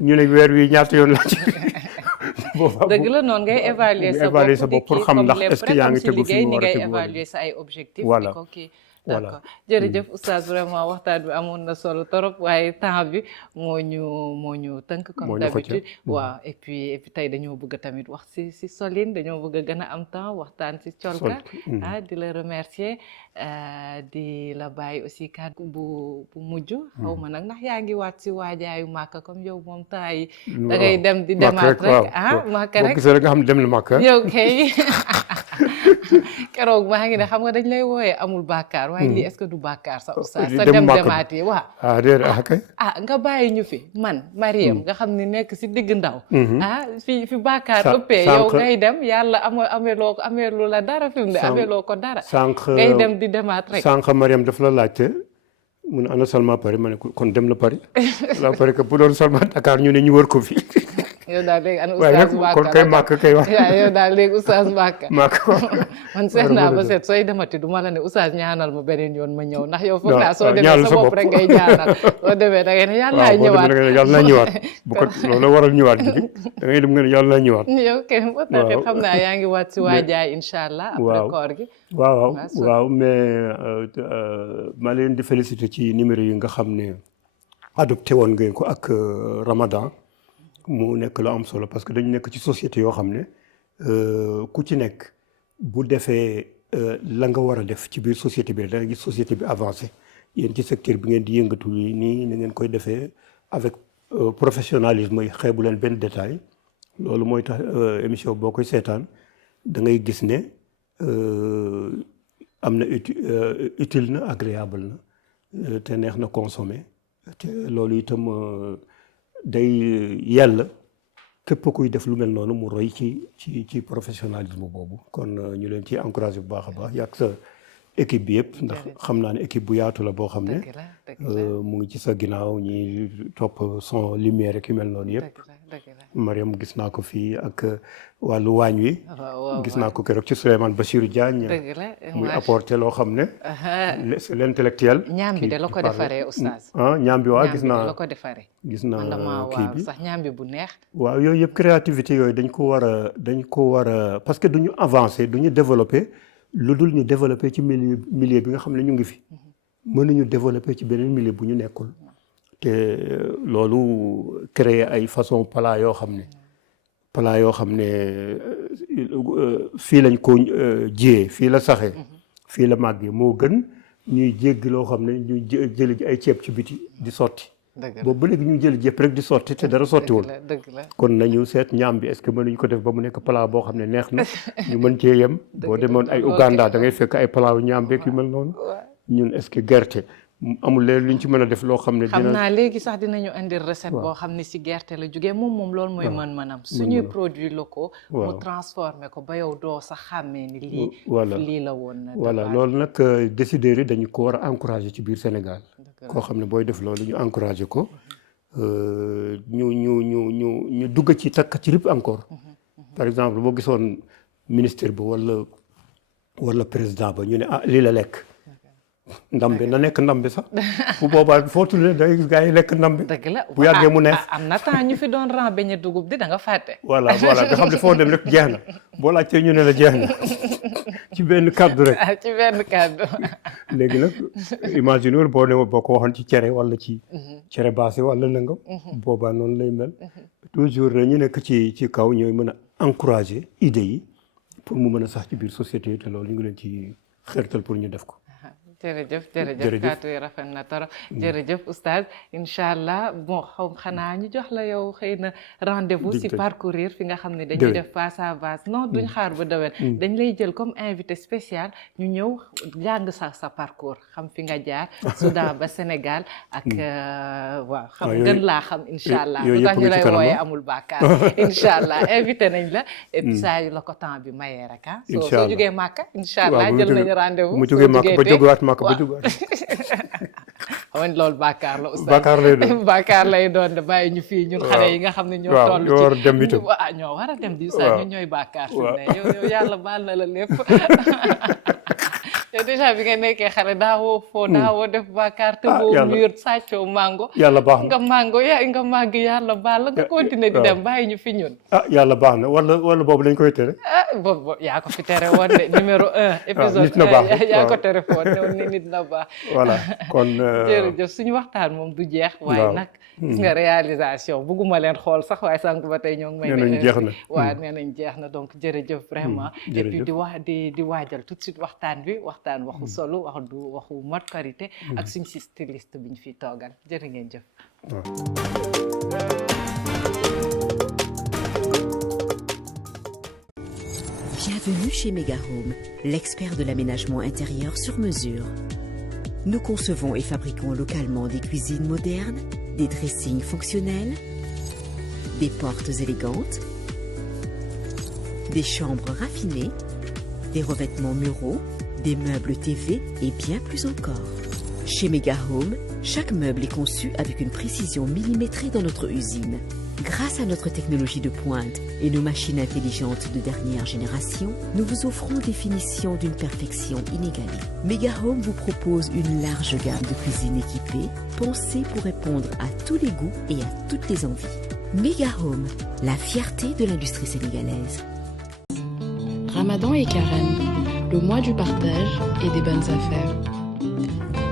ñu ne weer wi ñaata yoon laa ci. dëgg la noonu ngay évaluer sa bopp pour xam ndax est-ce que yaa ngi tegu fi mu war a tegu ngay évaluer sa ay objectifs. voilà d'accord jërëjëf oustaz vraiment waxtaan bi amoon na solo trop waaye temps bi moo ñu tënk comme d'habitude waaw et puis tey dañoo bëgg tamit wax si solin dañoo bëgg a gën a am temps waxtaan si colka di la remercier di la bàyyi aussi kàddu bu mujj xaw ma nag ndax yaa ngi waat si waajaayu màkka comme yow moom temps yi da ngay dem di demaat rek màkka rek boo gisee rek nga xam ne dem na màkka yow kay keroog maa ngi ne xam nga dañ lay wooyee amul bàkkaar waaye lii est-ce que du bàkkaar sa oustaz sa dem demaat yi waaw kay nga bàyyi ñu fi man Mariam nga xam ne nekk si digg ndaw fi bàkkaar ëppee yow ngay dem yàlla ameelu la dara fi mu ne ameeloo ko dara ngay dem di demaat rek sànq Mariam daf la laajte mu ne ana Salma Paris ma ne kon dem na Paris la Paris que bu doon Salma Dakar ñu ne ñu wër ko fi yow daal léegi ana oustaz Maka kon kay Maka kay wax yow daal léegi oustaz Maka man seet naa ba seet sooy demati du ma la ne oustaz ñaanal ma beneen yoon ma ñëw ndax yow foog naa soo demee sa bopp rek ngay ñaanal soo demee da ngay ne yàlla ñëwaat yàlla naa ñëwaat bu ko loolu waral ñëwaat gi da ngay dem nga ne yàlla naa ñëwaat yow kay moo taxit xam naa yaa ngi waat si waajaay incha allah après koor gi waaw mais ma leen di féliciter ci numéro yi nga xam ne adopté woon ngeen ko ak Ramadan mu nekk lu am solo parce que dañu nekk ci société yoo xam ne ku ci nekk bu defee la nga war a def ci biir société bi da nga gis société bi avancé yéen ci secteur bi ngeen di yëngatu nii ni ngeen koy defee avec professionnalisme yi xeebu leen benn détail loolu mooy tax émission boo koy seetaan da ngay gis ne am na utile na agréable na te neex na consommer te loolu itam day yàlla képp kuy def lu mel noonu mu roy ci professionnalisme boobu kon ñu leen ci encouragé bu baax a baax yàgg sa équipe bi yëpp ndax xam naa ne équipe bu yaatu la boo xam ne mu ngi ci sa ginnaaw ñi topp son lumière rek yu mel noonu yëpp Mariam gis naa ko fii ak wàllu waañ wi gis naa ko keroog ci Souleymane Bassirou Diagne muy apporté loo xam ne c'est l'intellectuel ñaam bi de la ko defaree oustaz ñaam bi waaw gis naa la ko defaree gis naa kii bi sax ñaam bi bu neex waaw yooyu yëpp créativité yooyu dañ ko war a parce que duñu avancer duñu développer lu dul ñu développer ci milieu bi nga xam ne ñu ngi fi mënuñu développer ci beneen milieu bu ñu nekkul te loolu créer ay façon plat yoo xam ne fii lañ ko jiyee fii la saxee fii la màggee moo gën ñuy jéggi loo xam ne ñuy jëli ay ceeb ci biti di sotti boobu ba léegi ñu jëli jépp rek di sotti te dara sottiwul kon nañu seet ñaam bi est-ce que mënuñ ko def ba mu nekk plat boo xam ne neex na ñu mën cee yem boo demoon ay Uganda da ngay fekk ay plat yu ñaam beeg yu mel noonu ñun est-ce que gerte amul leen luñ ci mën a def loo xam ne xam dina naa léegi sax dinañu indi recette waaw. boo xam ne si gerte la jógee moom loolu mooy waaw. mën-mënam suñuy Mën-mënam. produits locaux mu waaw. transformé ko ba yow doo sax xàmmee ni lii voilà lii la woon na voilà dafa- loolu nag décideurs yi dañu ko war a encourager ci biir Sénégal dëgg la. koo xam ne booy def loolu ñu encourager ko ñu dugg ci takk ci lépp encore par exemple boo gisoon ministre ba wala président ba ñu ne ah lii la lekk ndam bi na nekk ndam bi sax bu boobaa foo tuddee day gis gars yi lekk ndam bi dëgg la bu yàggee mu neex am na temps ñu fi doon ran beñe dugub di da nga fàtte voilà nga xam ne foo dem rek jeex na boo laajtee ñu ne la jeex na ci benn kàddu rek ci benn kàddu léegi nag imagine wul boo ko waxoon ci cere wala ci cere baase wala nangam boobaa noonu lay mel toujours ñu nekk ci kaw ñooy mën a encourager idées yi pour mu mën a sax ci biir société yi te loolu ñu ngi leen ci xërtal pour ñu def ko jërëjëf jërëjëf. kàddu yi rafet na torop jërëjëf oustaz incha allah bon xanaa ñu jox la yow xëy na rendez-vous si Dig-dig. parcourir fi nga xam ne dañuy Déwén. def face à face non duñ xaar ba déwén dañ lay jël comme invité spécial ñu ñëw jàng sa parcours xam fi nga jaar Soudan ba Sénégal ak waaw xam yooyu- gën laa xam incha allah yooyu lu tax yëpp ñu nga ci lay kanam, wooye ah. amul bàkkaar incha allah invité nañ la et puis saa yu la ko temps bi mayee rek ah Incha soo allah. jógee Màkka incha waaw allah bu jël jógee- nañu rendez-vous bu mu jógee màkk ba jógewaat màkk ba waaw. jógewaat xaman loolu bàkkaar la oustaz Bàkkaar lay doon. bàkkaar lay doon de bàyyi ñu fii ñun xale yi nga xam ne ñoo waaw, toll ñoo war a dem itam. ñoo war a dem di oustaz waaw. ñun ñooy bàkkaar fi waaw. ne yow yàlla baal na la lépp yow déjà bi nga nekkee xale daawoo foo daawoo def bàkkaar te boo yàlla. mur sàccoo mango yàlla baax na nga mango nga màgg yàlla baal la nga continuer di waaw. dem bàyyi ñu fi ñun yàlla baax na wala boobu lañ koy tere boobu yaa ko fi tere woon de numéro 1 épisode nit na baax, 1 yaa ko waaw. tere woon ne woon ni nit na baax voilà kon jërëjëf suñu waxtaan moom du jeex waaye waaw. nag gis nga réalisation bugguma leen xool sax waaye sànq ba tey ñoo ngi may nee nañ jeex na waaw nee nañ jeex na donc jërëjëf vraiment et puis jërëjëf. di wax di waajal tout de suite waxtaan bi waxtaan waxu solo waxu mode karité ak suñ si styliste bi ñu fiy toogal jërë ngeen jëf waaw. Bienvenue chez Mega Home, l'expert de l'aménagement intérieur sur mesure. Nous concevons et fabriquons localement des cuisines modernes, des dressings fonctionnels, des portes élégantes, des chambres raffinées, des revêtements muraux, des meubles TV et bien plus encore. Chez Mega Home, chaque meuble est conçu avec une précision millimétrée dans notre usine. Grâce à notre technologie de pointe et nos machines intelligentes de dernière génération, nous vous offrons des finitions d'une perfection inégalée. Mega Home vous propose une large gamme de cuisines équipées, pensées pour répondre à tous les goûts et à toutes les envies. Mega Home, la fierté de l'industrie sénégalaise. Ramadan et Carême, le mois du partage et des bonnes affaires.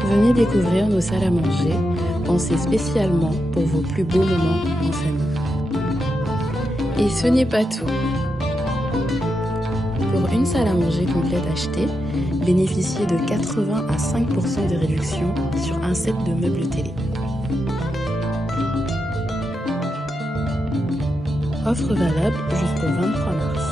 Venez découvrir nos salles à manger, pensées spécialement pour vos plus beaux moments en famille. Et ce n'est pas tout. Pour une salle à manger complète achetée, bénéficiez de 80 à 5% de réduction sur un set de meubles télé. Offre valable jusqu'au 23 mars.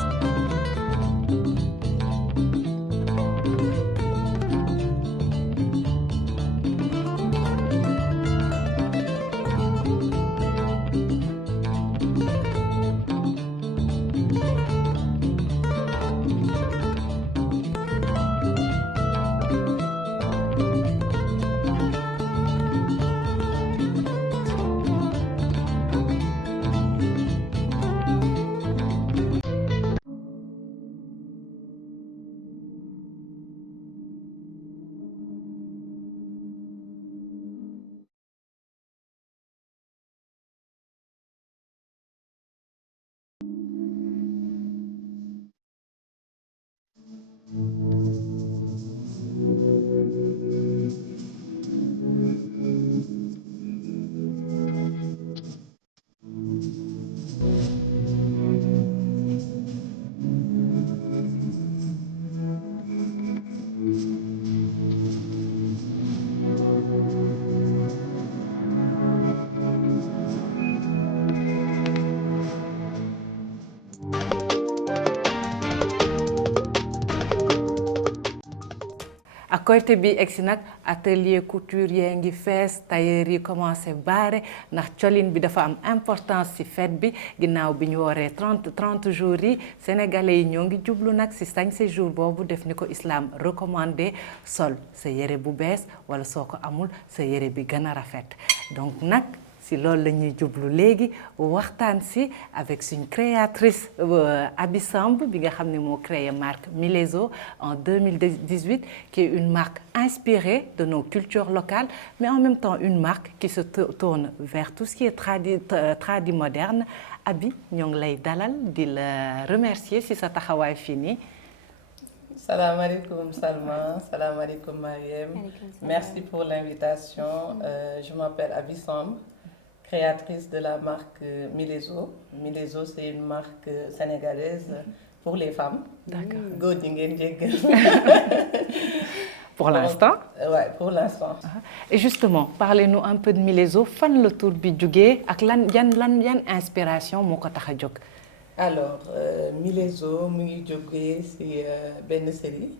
ak Korité bi egsi nag atelier couture yaa ngi fees tailleur yi commencé baare ndax colin bi dafa am importance ci fête bi ginnaaw bi ñu wooree 30 jours yi sénégalais yi ñoo ngi jublu nag ci sañse jour boobu def ni ko islam recommandé sol sa yére bu bees wala soo ko amul sa yére bi gën a rafet donc nag si loolu la ñuy jublu léegi waxtaan si avec une créatrice Aby Samb bi nga xam ne moo créé marque Milezo en 2018 qui est une marque inspirée de nos cultures locales mais en même temps une marque qui se tourne vers tout ce qui est tradi moderne. Aby ñoo ngi lay dalal di la remercier si sa taxawaay fii nii. Salaamaaleykum Salma, salaamaaleykum Mariem. Merci pour l'invitation. Je m'appelle Aby Samb, créatrice de la marque Milezo. Milezo, c'est une marque sénégalaise pour les femmes. D'accord. Góor ñi ngeen jéggal. Pour l'instant. Ouais, pour l'instant. Et justement, parlez-nous un peu de Milezo. Fan la tur bi jógee ak yan inspiration moo ko tax a jóg. Alors, Milezo mu ngi jógee ci benn série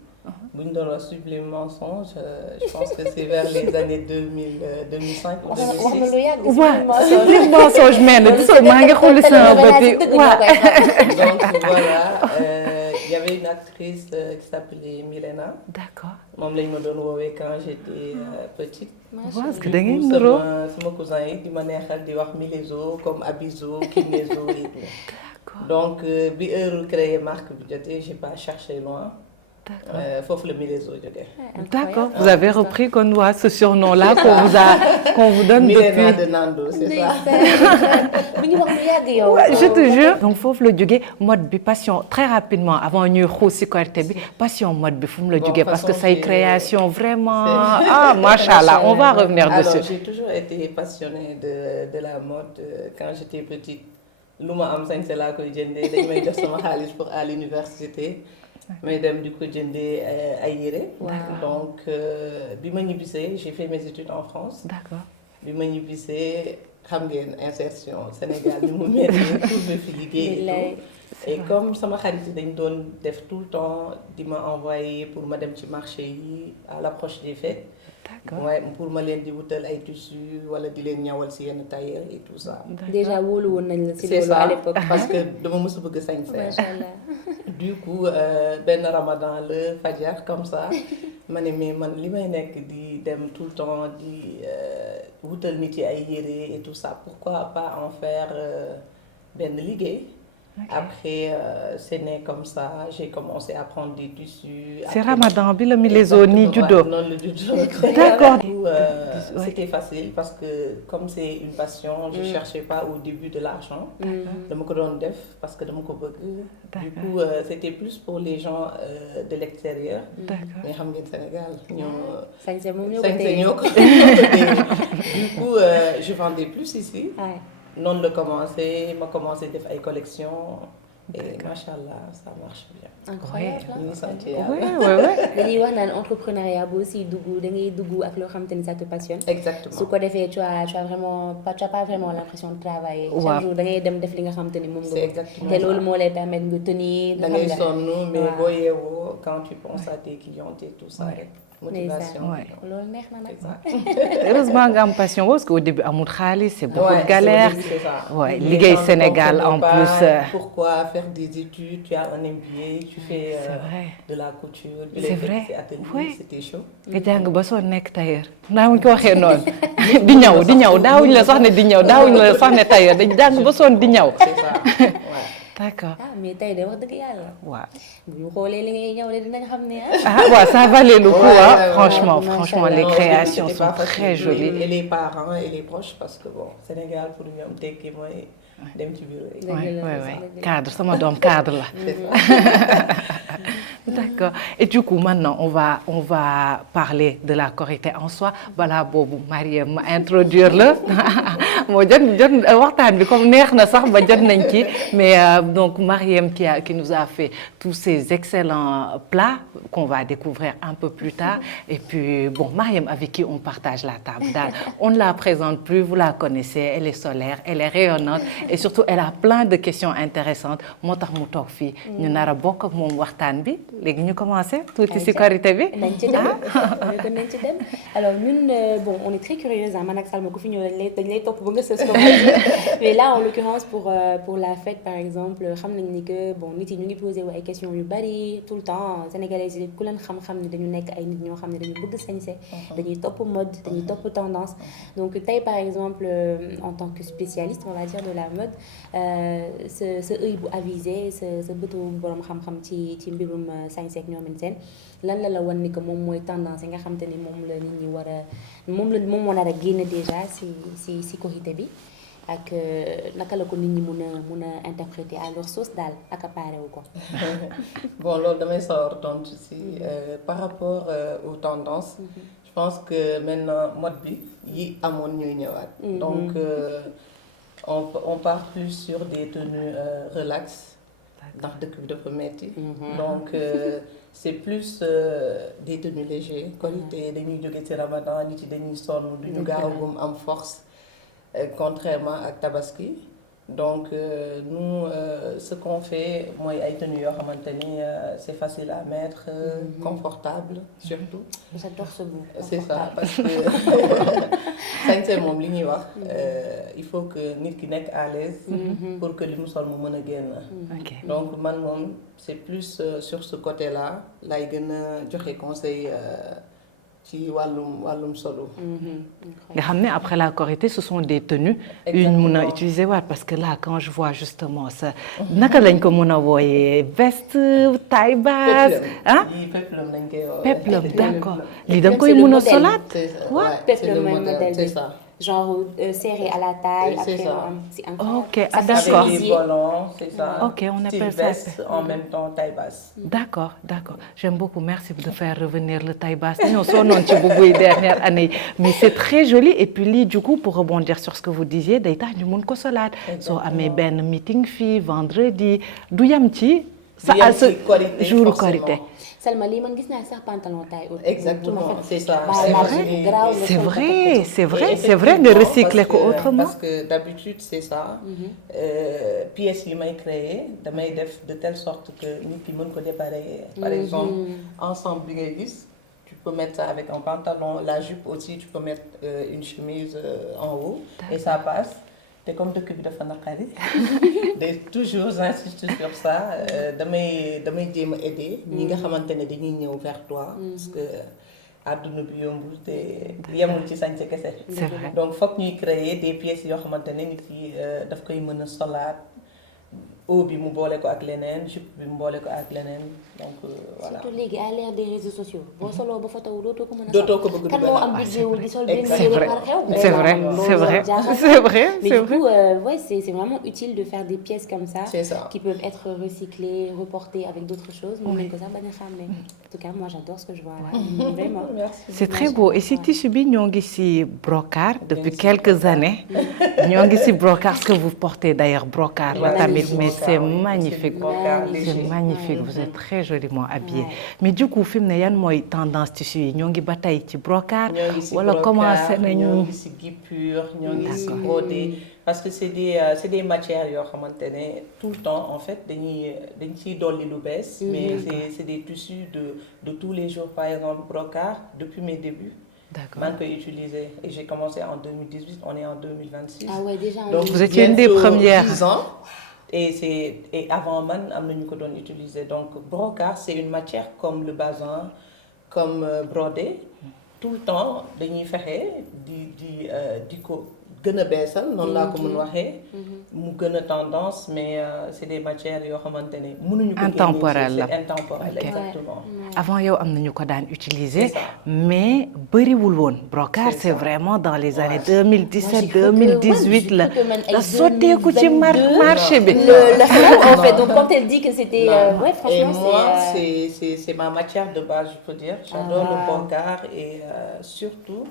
bu ñu doon wax Sublime Mensonge. Je pense que c'est vers les années 2005 ou 2006. wax na lu yàgg waaw Sublime Mensonge mel na gisoo maa ngi xool sama bët yi waaw. Donc voilà, il y avait une actrice qui s'appelait Milena. D'accord. moom lañ ma doon woowee quand j'étais petite. parce que da ngeen niroo sama cousin yi di ma neexal di wax Milezo comme Abizo Kinezo et tout. Donc bi heure créer marque bi jotee j'ai pas cherché loin. Foofu la Milezo jógee. D'accord, vous avez repris qu'on voit ce surnom-là qu'on vous donne Milena depuis. de Nando, c'est ça. bu ñu wax lu yàgg yow. Ouais, je te jure. Donc foofu la jógee mode bi passion très rapidement avant ñuy xuus ci Korité bi passion mode bi fu mu la jógee parce que say création vraiment machallah on va revenir dessus. Alors j'ai toujours été passionnée de la mode quand j'étais petite. Lu ma am sañse laa koy jëndee dañ may jox sama xaalis pour à l'université may dem di ko jëndee ay yére. Donc bi ma ñibbisee j'ai fait mes études en France. D'accord. bi ma ñibbisee xam ngeen insertion Sénégal ni mu metti trouver fi liggéey et comme sama xarit yi dañ doon def tout le temps di ma envoyer pour ma dem ci marché yi à l'approche des fêtes. D'accord. Ouais, pour ma leen di wutal ay tissus wala di leen ñawal ci yenn tailleur et tout ça. déjà wóolu woon nañ la ci C'est loolu à ça, l'époque. parce que dama mës a bëgg sañse. Machallah. Du coup benn ramadan le fajar comme ça ma ne mais man li may nekk di dem tout le temps di wutal nit yi ay yére et tout ça pourquoi pas en faire benn liggéey. Après c'est né comme ça j'ai commencé à prendre des tissus. C'est Ramadan bi la Milezo nii juddoo. Non le juddoo. D'accord. C'était facile parce que comme c'est une passion je cherchais pas au début de l'argent. dama ko doon def parce que dama ko bëgg. Du coup c'était plus pour les gens de l'extérieur. D'accord. mais xam ngeen Sénégal ñoo. sañse moom ñoo ko sañse téye. ñoo ko téye. Du coup je vendais plus ici. Ouais. noonu la commencé ma commencé def ay collections et machallah ça marche bien. incroyable ñu ngi sant Oui, yàlla. oui, oui. dañuy wax naan entrepreneuriat boo siy dugg da ngay dugg ak loo xamante ni ça te passionne. Exactement. su ko defee tu as vraiment tu as pas vraiment l'impression de travailler. Waaw. chaque jour da ngay dem def li nga xamante ni moom nga C'est bëgg. exactement te ça. loolu moo lay permettre nga tenir. da ngay sonn mais waaw. boo yeewoo quand tu penses à tes clients et tout ça rek motivation. Ouais. loolu neex na nag. C'est ça. Heureusement nga am passion parce qu'au début amul xaalis c'est beaucoup Ouais, de galères. c'est ça. Ouais, Les liggéey gens Sénégal en comprennent plus. pas pourquoi faire des études, tu as un MBA, tu fais C'est vrai. de la couture, tu C'est les vrai. fais atelier, Ouais. c'était chaud. nga jàng ba soo nekk tailleur daawuñ ko waxee noonu di ñaw daawuñ la sax ne di ñaw daawuñ la sax ne tailleur dañ jàng ba soon di ñaw. C'est ça. Ouais. D'accord. ah mais tey de wax dëgg yàlla. waaw. bu ñu xoolee li ngay ñëw de dinañ xam ne Ouais, ça valait le coup Ouais, hein. ouais, Franchement, ouais. franchement Non, les Non, créations c'était sont pas facile. très jolies. Et les parents et les proches parce que bon, Sénégal pour ñoom tekki mooy dem ci bureau yi. Ouais, ouais, ouais. Cadre, sama doom cadre la. C'est ça. D'accord. Et du coup, maintenant, on va parler de la Korité en soi. Voilà, boobu Mariem ma introduire la moo jot waxtaan bi comme neex na sax ba jot nañ ci mais donc Mariam qui nous a fait tous ces excellents plats qu'on va découvrir un peu plus tard et puis bon Mariam avec qui on partage la table daal on ne la présente plus vous la connaissez elle est solaire elle est rayonnante et surtout elle a plein de questions intéressantes moo tax mu toog fii ñu nar a bokk ak moom waxtaan bi léegi ñu commencé tuuti ci korité bi nañ ci dem alors ñun bon on est très curieuse man ak Salma ku fi ñëw dañ lay topp ba nga sës ko mais là en l'occurrence pour la fête par exemple xam nañ ni que bon nit yi ñu ngi posé ay questions yu bari tout le temps sénégalais yi ku leen xam-xam ni dañu nekk ay nit ñoo xam ne dañu bëgg sañse dañuy topp mode dañuy topp tendance donc tey par exemple en tant que spécialiste on va dire de la mode sa œil bu avisé sa bëtu borom xam-xam ci mbirum sañse ak ñoomin seen lan la wan ni que moom mooy tendance yi nga xam te ni moom la nit ñi war a moom moo nar a génn déjà si korité bi ak naka la ko nit ñi mun a interpréter à leur sauce daal accaparé wu ko. bon loolu damay sawar tontu si par rapport aux tendances. Je pense que maintenant mode bi yi amoon ñuy ñëwaat. donc on part plus sur des tenues relax ndax dëkk bi dafa metti donc c'est plus des tenues légers korité dañuy jóge ci Ramadan nit yi dañuy sonn duñu gaaw gum am force contrairement ak Tabaski donc nous ce qu'on fait mooy ay tenues yoo xamante ni c'est facile à mettre confortable surtout j'adore ce mot c'est ça parce que sañse moom li ñuy wax il faut que nit ki nekk à l'aise pour que li mu sol mu mën a génn donc man moom c'est plus sur ce côté là lay gën a joxe conseil ci wàllum solo. nga xam ne après la korité ce sont des tenues yu ñu mën a utiliser waat parce que là quand je vois justement ça naka lañ ko mën a wooyee veste taille basse ah peplum lañ koy woowee peplum d'accord lii da nga koy mën a solaat waaw peplum mooy modèle bi genre serré à la taille après c'est ok d'accord avec des volants c'est ça ok on appelle ça veste en même temps taille basse d'accord j'aime beaucoup merci de faire revenir le taille basse ñoo sonnoon ci bubuy dernière année mais c'est très joli et puis lii du coup pour rebondir sur ce que vous disiez day tax ñu mën ko solaat soo amee benn meeting fii vendredi du yam ci sa jour korité Salma lii man gis naa sax pantalon taille haute. exactement c'est ça c'est vrai nga recycler ko autrement parce que d'habitude c'est ça pièces yi may créer damay def de telle sorte que nit ki mën ko dépareiller par exemple ensemble bi ngay gis tu peux mettre ça avec un pantalon la jupe aussi tu peux mettre une chemise en haut et ça passe te comme dëkk bi dafa naqari de toujours j'insiste sur ça damay jéem a aider ñi nga xamante ne dañuy ñëw vers toi parce que àdduna bi yombul te yemul ci sañse kese donc foog ñuy créer des pièces yoo xamante ne nit yi daf koy mën a solaat haut bi mu boole ko ak leneen jupe bi mu boole ko ak leneen donc voilà. surtout léegi à l'ère des réseaux sociaux boo soloo ba photo dootoo ko mën a. dootoo ko bëgg kan moo am budget wu di sol benn c'est vrai mais du coup ouais c'est vraiment utile de faire des pièces comme ça. c'est ça qui peuvent être recyclées reportées avec d'autres choses. moom lañ ko sax bañ a xàmme. en tout cas moi j'adore ce que je vois là. vraiment. c'est très beau et si tissu bi ñoo ngi ci brocart depuis quelques années. ñoo ngi ci brocart ce que vous portez d'ailleurs brocart la tamit mais c'est magnifique c'est magnifique vous êtes très joliment habillé mais du coup fi mu ne yan mooy tendance tissu yi ñoo ngi ba tey ci brocart wala commencé nañu ñoo ngi ci guipure ñoo ngi ci brodé parce que c'est des matières yoo xamante ne tout le temps en fait dañ ciy dolli lu bees mais c'est des tissus de tous les jours par exemple brocart depuis mes débuts maa ngi koy utiliser et j'ai commencé en 2018 on est en 2026 ah ouais déjà donc vous étiez une des premières 10 ans et avant man am na ñu ko doon utiliser donc brocart c'est une matière comme le bazin comme brodé tout le temps dañuy fexe di ko gën a beesal noonu laa ko mën waxee mu gën a tendance mais c'est des matières yoo xamante ne mënuñu ko intemporel la c'est intemporel exactement avant yow am nañu ko daan utiliser mais bëriwul woon brocart c'est vraiment dans les années 2017 2018 la sotteeku ci marché bi en fait donc quand elle dit que c'était ouais franchement et moi c'est ma matière de base je peux dire j'adore le brocart et surtout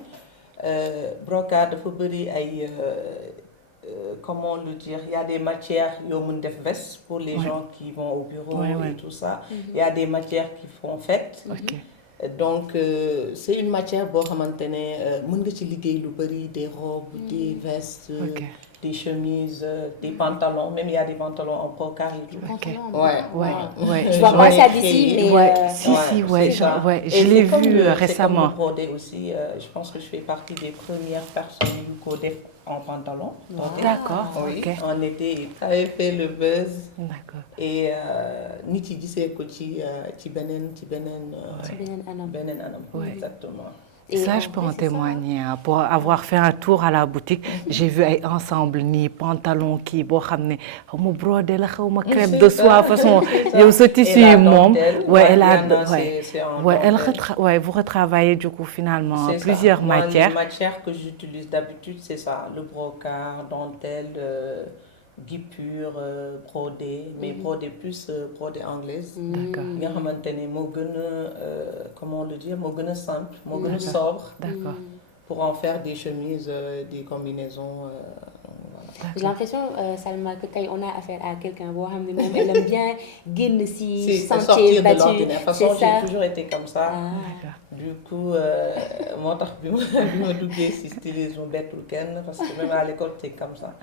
brocart dafa bëri ay comment le dire, il y a des matières yoo mën def veste pour les gens qui vont au bureau et tout ça. Il y a des matières qui font fête. Donc c'est une matière boo xamante ne mën nga ci liggéey lu bëri, des robes, des vestes, des chemises, des pantalons, même il y a des pantalons en brocart et tout. Ouais. Je vois pas ça d'ici, mais je l'ai vu récemment. C'est comme le brodé aussi, je pense que je fais partie des premières personnes yu ko def en pantalon. D'accord. Oui, en été, ça avait fait le buzz. D'accord. Et nit yi gisee ko ci beneen anam. Exactement. Et ça, je peux en témoigner. Hein. Pour avoir fait un tour à la boutique, j'ai vu un ensemble ni pantalon qui boo xam ne xaw ma brodé la xaw ma crêpe de soie façon yow ce tissu moom. Vous retravaillez du coup finalement plusieurs matières. Les matières que j'utilise d'habitude, c'est ça, le brocart, dentelle, guipure, brodé, mais brodé plus brodé anglaise. D'accord. nga xamante ne moo gën a comment le dire, moo gën a simple, moo gën a sobre. D'accord. Pour en faire des chemises, des combinaisons. J'ai l'impression, Salma, que quand on a affaire à quelqu'un, elle aime bien gagner si sentier battu. De toute façon, j'ai toujours été comme ça. Du coup, moo tax bi ma duggee ci stylisme bettul kenn parce que même à l'école c'était comme ça.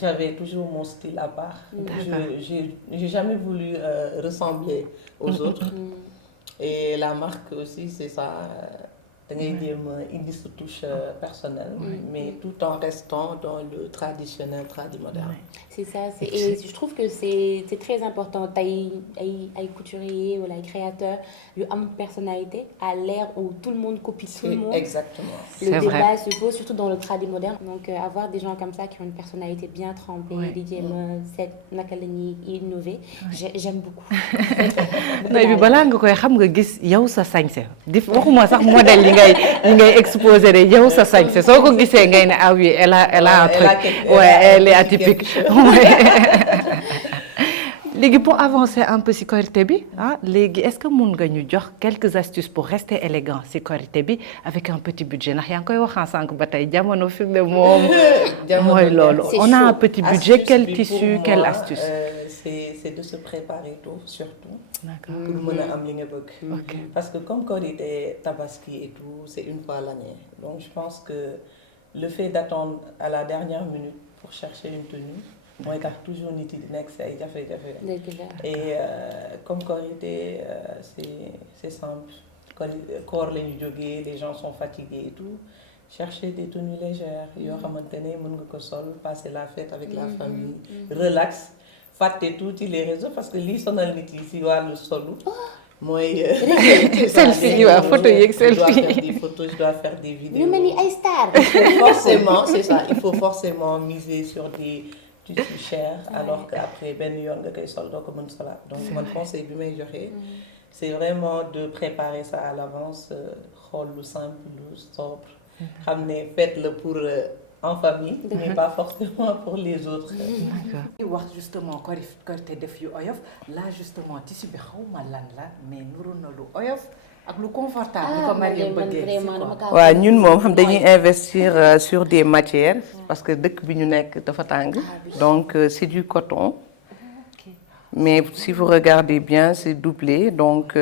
J'avais toujours mon style à part. J'ai jamais voulu ressembler aux autres. Et la marque aussi, c'est ça. Da ngay jéem a indi sa touche personnelle, mais tout en restant dans le traditionnel, moderne. C'est ça, et je trouve que c'est très important. Ay couturiers ou les créateurs, ils ont une personnalité à l'ère où tout le monde copie tout le monde. Exactement. Le débat se pose surtout dans le tradi moderne. Donc avoir des gens comme ça qui ont une personnalité bien trempée, di jéem a naka la ñuy innover, j'aime beaucoup. mais bi balaa nga koy xam nga gis yow sa sañse waxuma sax modèle li ngay exposé de yow sa sañse soo ko gisee ngay ne ah oui elle a un truc elle est atypique. Léegi pour avancer un peu ci Korité bi léegi est-ce que mun nga ñu jox quelques astuces pour rester élégant ci Korité bi avec un petit budget ndax yaa ngi koy wax sànq ba tey jamono fi mu ne moom mooy loolu on a un petit budget, quel tissu, quelle astuce? C'est de se préparer tôt surtout. D'accord. Pour mën a am li nga bëgg. Parce que comme Korité, Tabaski et tout, c'est une fois l'année. Donc je pense que le fait d'attendre à la dernière minute pour chercher une tenue mooy tax toujours nit yi di nekk ci ay jafe-jafe. Et comme Korité, c'est simple. Koor la ñu jógee, les gens sont fatigués et tout. Chercher des tenues légères yoo xamante ne mën nga ko sol, passer la fête avec la famille, relax. Fàtte tuuti les réseaux parce que lii sonal nit yi ci wàllu solu mooy selfie waaw photo yeeg selfie. Je dois faire des photos, je dois faire des vidéos. ñu mel ni ay star. Forcément, c'est ça, il faut forcément miser sur des tissus chers alors qu'après benn yoon nga koy sol doo ko mën solaat. Donc mon conseil bi may joxe c'est vraiment de préparer ça à l'avance, xool lu simple, lu sobre. Xam ne faites-le pour en famille, mais pas forcément pour les autres. D'accord. Di wax justement Korité def yu oyof là justement tissu bi xawma lan la mais nuru na lu oyof ak lu confortable ko Mariam bëggee. waaw ñun moom xam dañuy investir sur des matières parce que dëkk bi ñu nekk dafa tàng. Donc c'est du coton. Mais si vous regardez bien, c'est doublé donc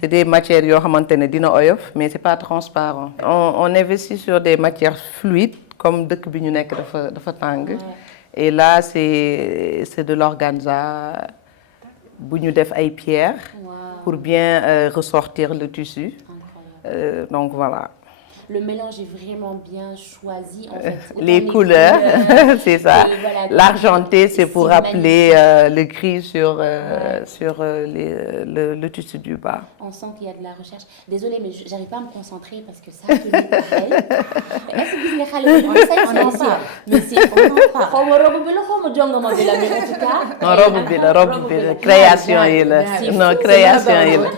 c'est des matières yoo xamante ne dina oyof mais c'est pas transparent. On investit sur des matières fluides comme dëkk bi ñu nekk dafa tàng. Et là c'est de l'organza bu ñu def ay pierres pour bien ressortir le tissu. Donc voilà. Le mélange est vraiment bien choisi en fait. Les couleurs, c'est ça. Voilà, l'argenté, c'est pour rappeler le gris sur le tissu du bas. On sent qu'il y a de la recherche. Désolée, mais j'arrive pas à me concentrer parce que ça, c'est une belle. Est-ce que vous on en parle? Mais c'est on en parle. robe bi la création yi la. Non, création yi la.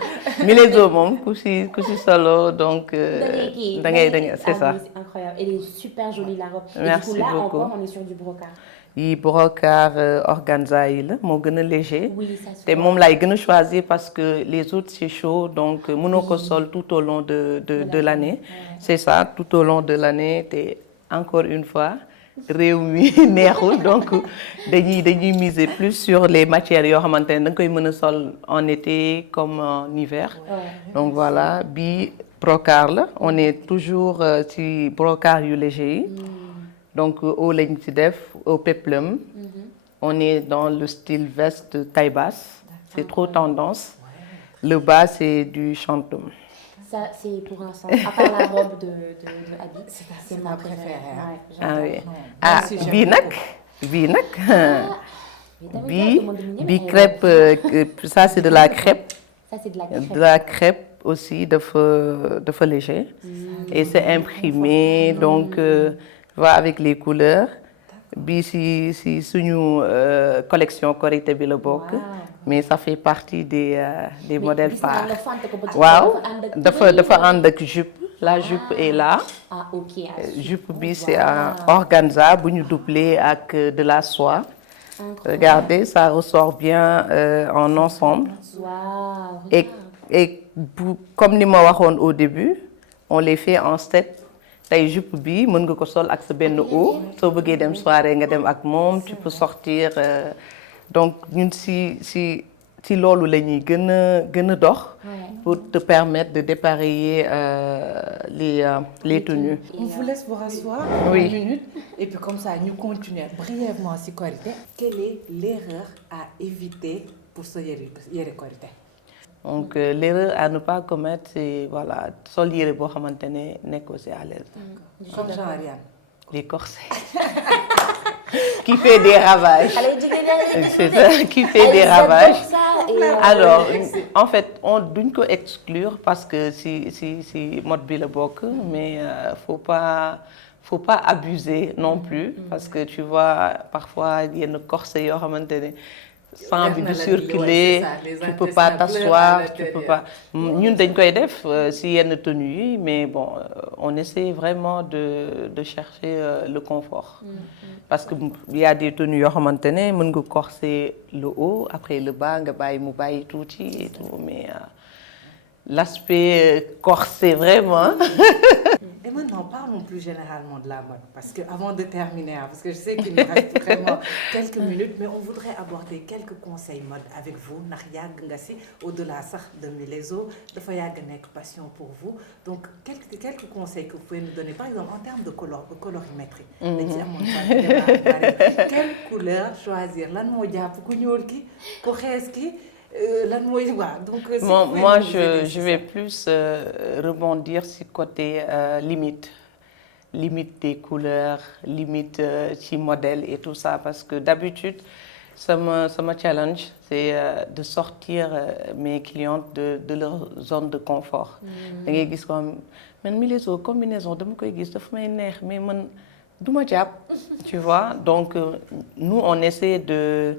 Milezo moom ku si solo donc c'est ça. C'est incroyable. Elle est super jolie la robe. Merci et du coup là beaucoup. encore on est sur du brocart. yi brocart organza yi la moo gën a léger. Oui, ça se te moom laay gën a choisir parce que les autres c'est chaud donc mënoo ko sol tout au long de l'année. C'est ça, tout au long de l'année te encore une fois réew mi neexul donc dañuy miser plus sur les matières yoo xamante ne da nga koy mën a sol en été comme en hiver. Donc voilà bi brocart la on est toujours ci brocart yu léger yi. Donc au lañ ci def au péplum. On est dans le style veste taille basse. C'est trop tendance. Le bas c'est du chantum. Ça, c'est pour l'instant, à part la robe de Abby, c'est ma préférée. Ouais, Ah oui. Ah, bii nag bii crêpe ça c'est de la crêpe. Ça, c'est de la crêpe. De la crêpe aussi dafa léger. Et c'est imprimé donc va avec les couleurs. Bii si suñu collection Korité bi la bokk. Mais ça fait partie des modèles phares. waaw dafa ànd ak jupe. La jupe est là. Ah ok. Jupe bi c'est un organza bu ñu doublé ak de la soie. Regardez, ça ressort bien en ensemble. Wow. Et comme ni ma waxoon au début, on les fait en set. Tey jupe bi mën nga ko sol ak sa benn haut. Soo bëggee dem soirée nga dem ak moom, tu peux sortir. Donc ñun si loolu la ñuy gën a dox pour te permettre de dépareiller les tenues. On vous laisse vous rasseoir Oui. une minute et puis comme ça nous continuons brièvement si Korité. Quelle est l'erreur à éviter pour ce yére Korité? Donc l'erreur à ne pas commettre c'est voilà sol yére boo xamante ne nekk aussi à l'aise. Comme genre Ariane. Les corsets. Qui fait des ravages. C'est ça, qui fait des ravages. Alors, en fait, duñ ko exclure parce que si mode bi la bokk, mais faut pas abuser non plus parce que tu vois parfois yenn corset yoo xamante ne sang bi du circuler, tu peux pas t'asseoir, tu peux pas. Ñun dañ koy def si yenn tenue yi mais bon on essaie vraiment de chercher le confort. Parce que il y a des tenues yoo xamante ne mën nga corser le haut après le bas nga bàyyi mu bàyyi tuuti et tout mais l'aspect corset vraiment. Et maintenant, parlons plus généralement de la mode. Parce que avant de terminer, parce que je sais qu'il nous reste vraiment quelques minutes, mais on voudrait aborder quelques conseils mode avec vous. Ndax yàgg nga si au-delà sax de Milezzo, dafa yàgg nekk passion pour vous. Donc quelques conseils que vous pouvez nous donner, par exemple en termes de colorimétrie. Dañ ci amoon quelle couleur choisir? Lan moo jàpp ku ñuul ki, ku xees ki? Donc, moi je vais plus rebondir sur côté limite des couleurs, limite ci modèle et tout ça parce que d'habitude sama challenge c'est de sortir mes clientes de leur zone de confort. Da ngay gis ko man Milezzo combinaison dama koy gis dafa may neex mais man duma jàpp, tu vois. Donc nous on essaie de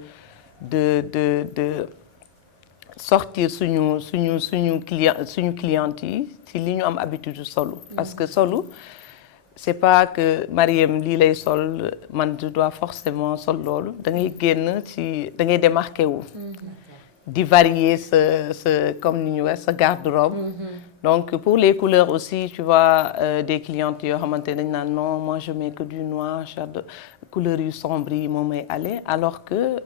sortir suñu clientes yi ci li ñu am habitude solo parce que solo c'est pas que Mariem lii lay sol man je dois forcément sol loolu da ngay génn ci da ngay démarqué wu di varier sa comme ni ñu wax sa garde-robe. Donc pour les couleurs aussi tu vois des clientes yoo xamante ne dañ naan non moi je mets que du noir couleurs yu sombre yi moom may aller alors que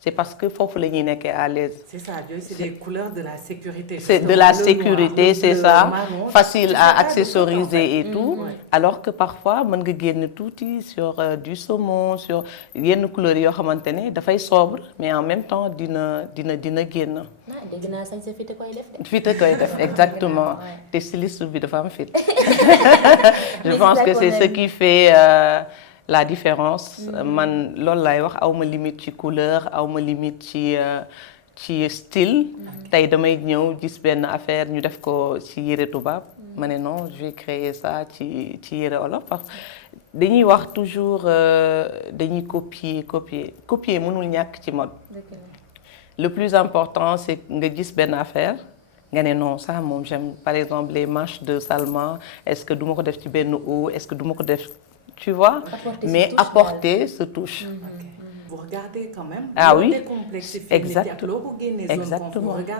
c'est parce que foofu la ñuy nekkee à l'aise. C'est ça, c'est des couleurs de la sécurité. C'est de la sécurité, c'est ça. Facile à accessoriser et tout. Alors que parfois mën nga génn tuuti sur du saumon, sur yenn couleurs yoo xamante ne dafay sobre mais en même temps dina génn. Dégg naa sañ sa fit koy def de. Fit koy def exactement. Te styliste bi dafa am fit. Je pense que c'est ce qui fait la différence. Man loolu laay wax awma limite ci couleur awma limite ci style. Tey damay ñëw gis benn affaire ñu def ko ci yére tubaab. Ma ne non je vais créer ça ci yére olof. Dañuy wax toujours dañuy copier mënul ñàkk ci mode. Le plus important c'est nga gis benn affaire nga ne non ça moom j'aime par exemple les manches de Salma est-ce que du ma ko def ci benn haut est-ce que du ma ko def tu vois, Apporter mais cette touche apporter ce touche. Vous regardez quand même. Ah oui, exactement.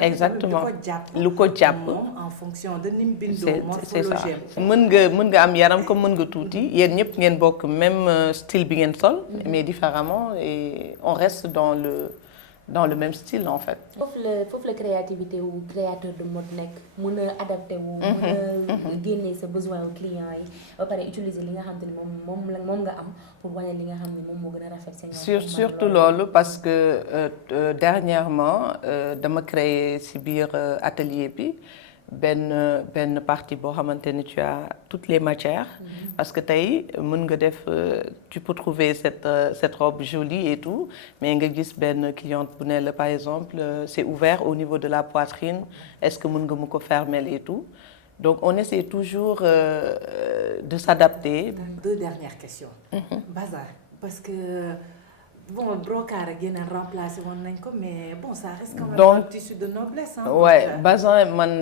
Exactement. Lu ko jàpp. En fonction de nim bindo c'est ça mën nga am yaram comme mën nga tuuti yéen ñëpp ngeen bokk même style bi ngeen sol mais différemment et on reste dans le même style en fait. foofu la créativité wu créateur de mode nekk mën a adapté wu mën a génne sa besoin wu client yi ba pare utiliser li nga xam te ne moom nga am pour wane li nga xam ne moom moo gën a rafet seen surtout loolu parce que dernièrement dama créer ci biir atelier bi benn partie boo xamante ne tu as toutes les matières parce que tey mën nga def tu peux trouver cette robe jolie et tout mais nga gis benn cliente bu ne la par exemple c'est ouvert au niveau de la poitrine est-ce que mën nga mu ko fermer et tout donc on essaie toujours de s'adapter. Deux dernières questions. Bazin parce que bon brocart ak yeneen remplacé woon nañ ko mais bon ça reste quand même un tissu de noblesse. Ouais, bazin man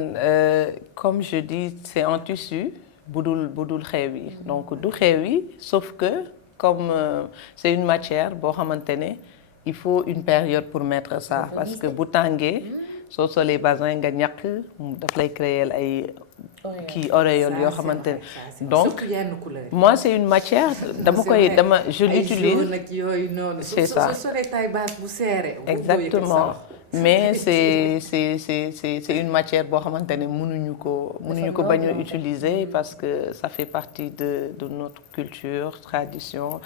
comme je dis c'est un tissu budul xew yi donc du xew yi sauf que comme c'est une matière boo xamante ne il faut une période pour mettre ça parce que bu tàngee soo solee bazin nga ñàkk daf lay créer ay kii auréole yoo xamante ne donc moi c'est une matière je l'utilise c'est ça exactement mais c'est une matière boo xamante ne mënuñu ko bañ a utiliser parce que ça fait partie de notre culture tradition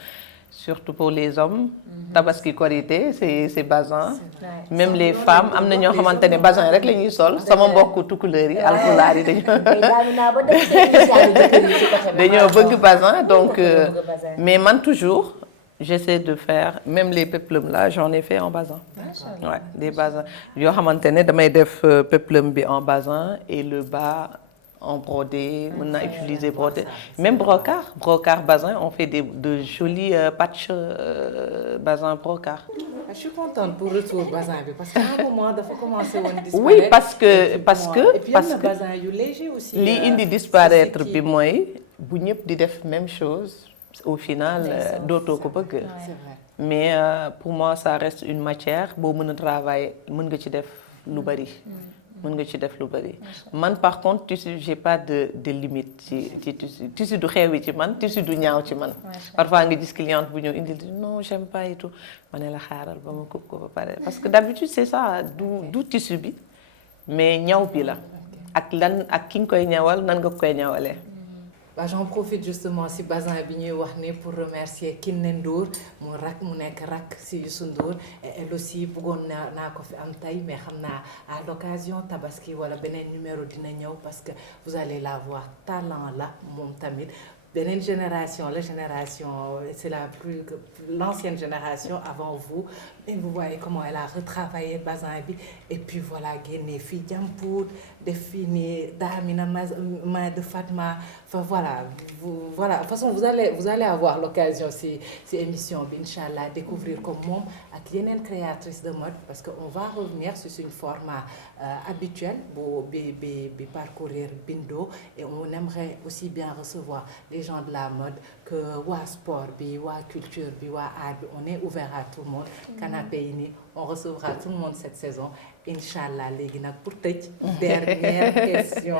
surtout pour les hommes tabaski korité c'est bazin même les femmes am na ñoo xamante ne bazin rek la ñuy sol sama mbokku tukulóor yi alpulaar yi dañoo bëgg bazin donc mais man toujours j'essaie de faire même les péplums là j'en ai fait en bazin ouais des bazins yoo xamante ne damay def péplum bi en bazin et le bas en brodé, on a utilisé brodé. Même brocart bazin, on fait de jolis patchs bazin brocart. Je suis contente pour le retour bazin parce qu'à un moment il faut commencer à disparaître. Oui, parce que et puis il y a un bazin léger aussi. Li indi disparaître bi mooy bu ñëpp di def même chose au final dootoo ko bëgg. C'est vrai. Mais pour moi ça reste une matière boo mën a travailler mën nga ci def lu bari. mën nga ci def lu bari man par contre tissu j'ai pas de limite ci tissu du xewi ci man tissu du ñaaw ci man parfois nga gis cliente bu ñëw indil non j'aime pas et tout ma ne la xaaral ba ma coupe ko ba pare parce que d'habitude c'est ça du tissu bi mais ñaw bi la ak ki nga koy ñawal nan nga koy ñawalee. J'en profite justement si bazin bi ñuy wax ni pour remercier Kiné Ndour mu nekk rak si Youssou Ndour et elle aussi bëggoon naa ko fi am tey mais xam naa à l'occasion tabaski wala beneen numéro dina ñëw parce que vous allez la voir talent la moom tamit beneen génération c'est l'ancienne génération avant vous et vous voyez comment elle a retravaillé bazin bi et puis voilà génne fii Jampoud def fii nii Damina main de Fatma enfin voilà de toute façon vous allez avoir l'occasion si émission bi inchallah découvrir comme moom ak yeneen créatrice de mode parce que on va revenir sur une format habituel bi parcourir bindo et on aimerait aussi bien recevoir les gens de la mode que waa sport bi waa culture bi waa art bi on est ouvert à tout le monde canapé yi nii on recevra tout le monde cette saison inchallah léegi nag pour tëj dernière question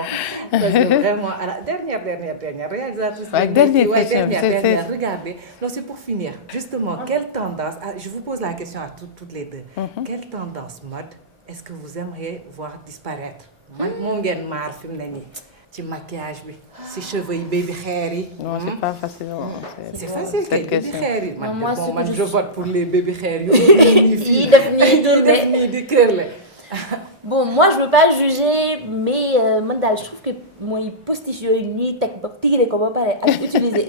parce que vraiment à la dernière réalisatrice dernière question regardez non c'est pour finir justement quelle tendance je vous pose la question à toutes les deux quelle tendance mode est-ce que vous aimeriez voir disparaître moom ngeen maar fi mu ne nii ci maquillage bi ci cheveux yi baby hair yi. Non, c'est pas facile. C'est facile cette baby question. hair yi. Moi, je vote pour les baby hair yu. Yi def nii tourné di kërle. Bon, moi je veux pas juger mais man daal je trouve que mooy postiche yooyu ñuy teg ba tirer ko ba pare ak utiliser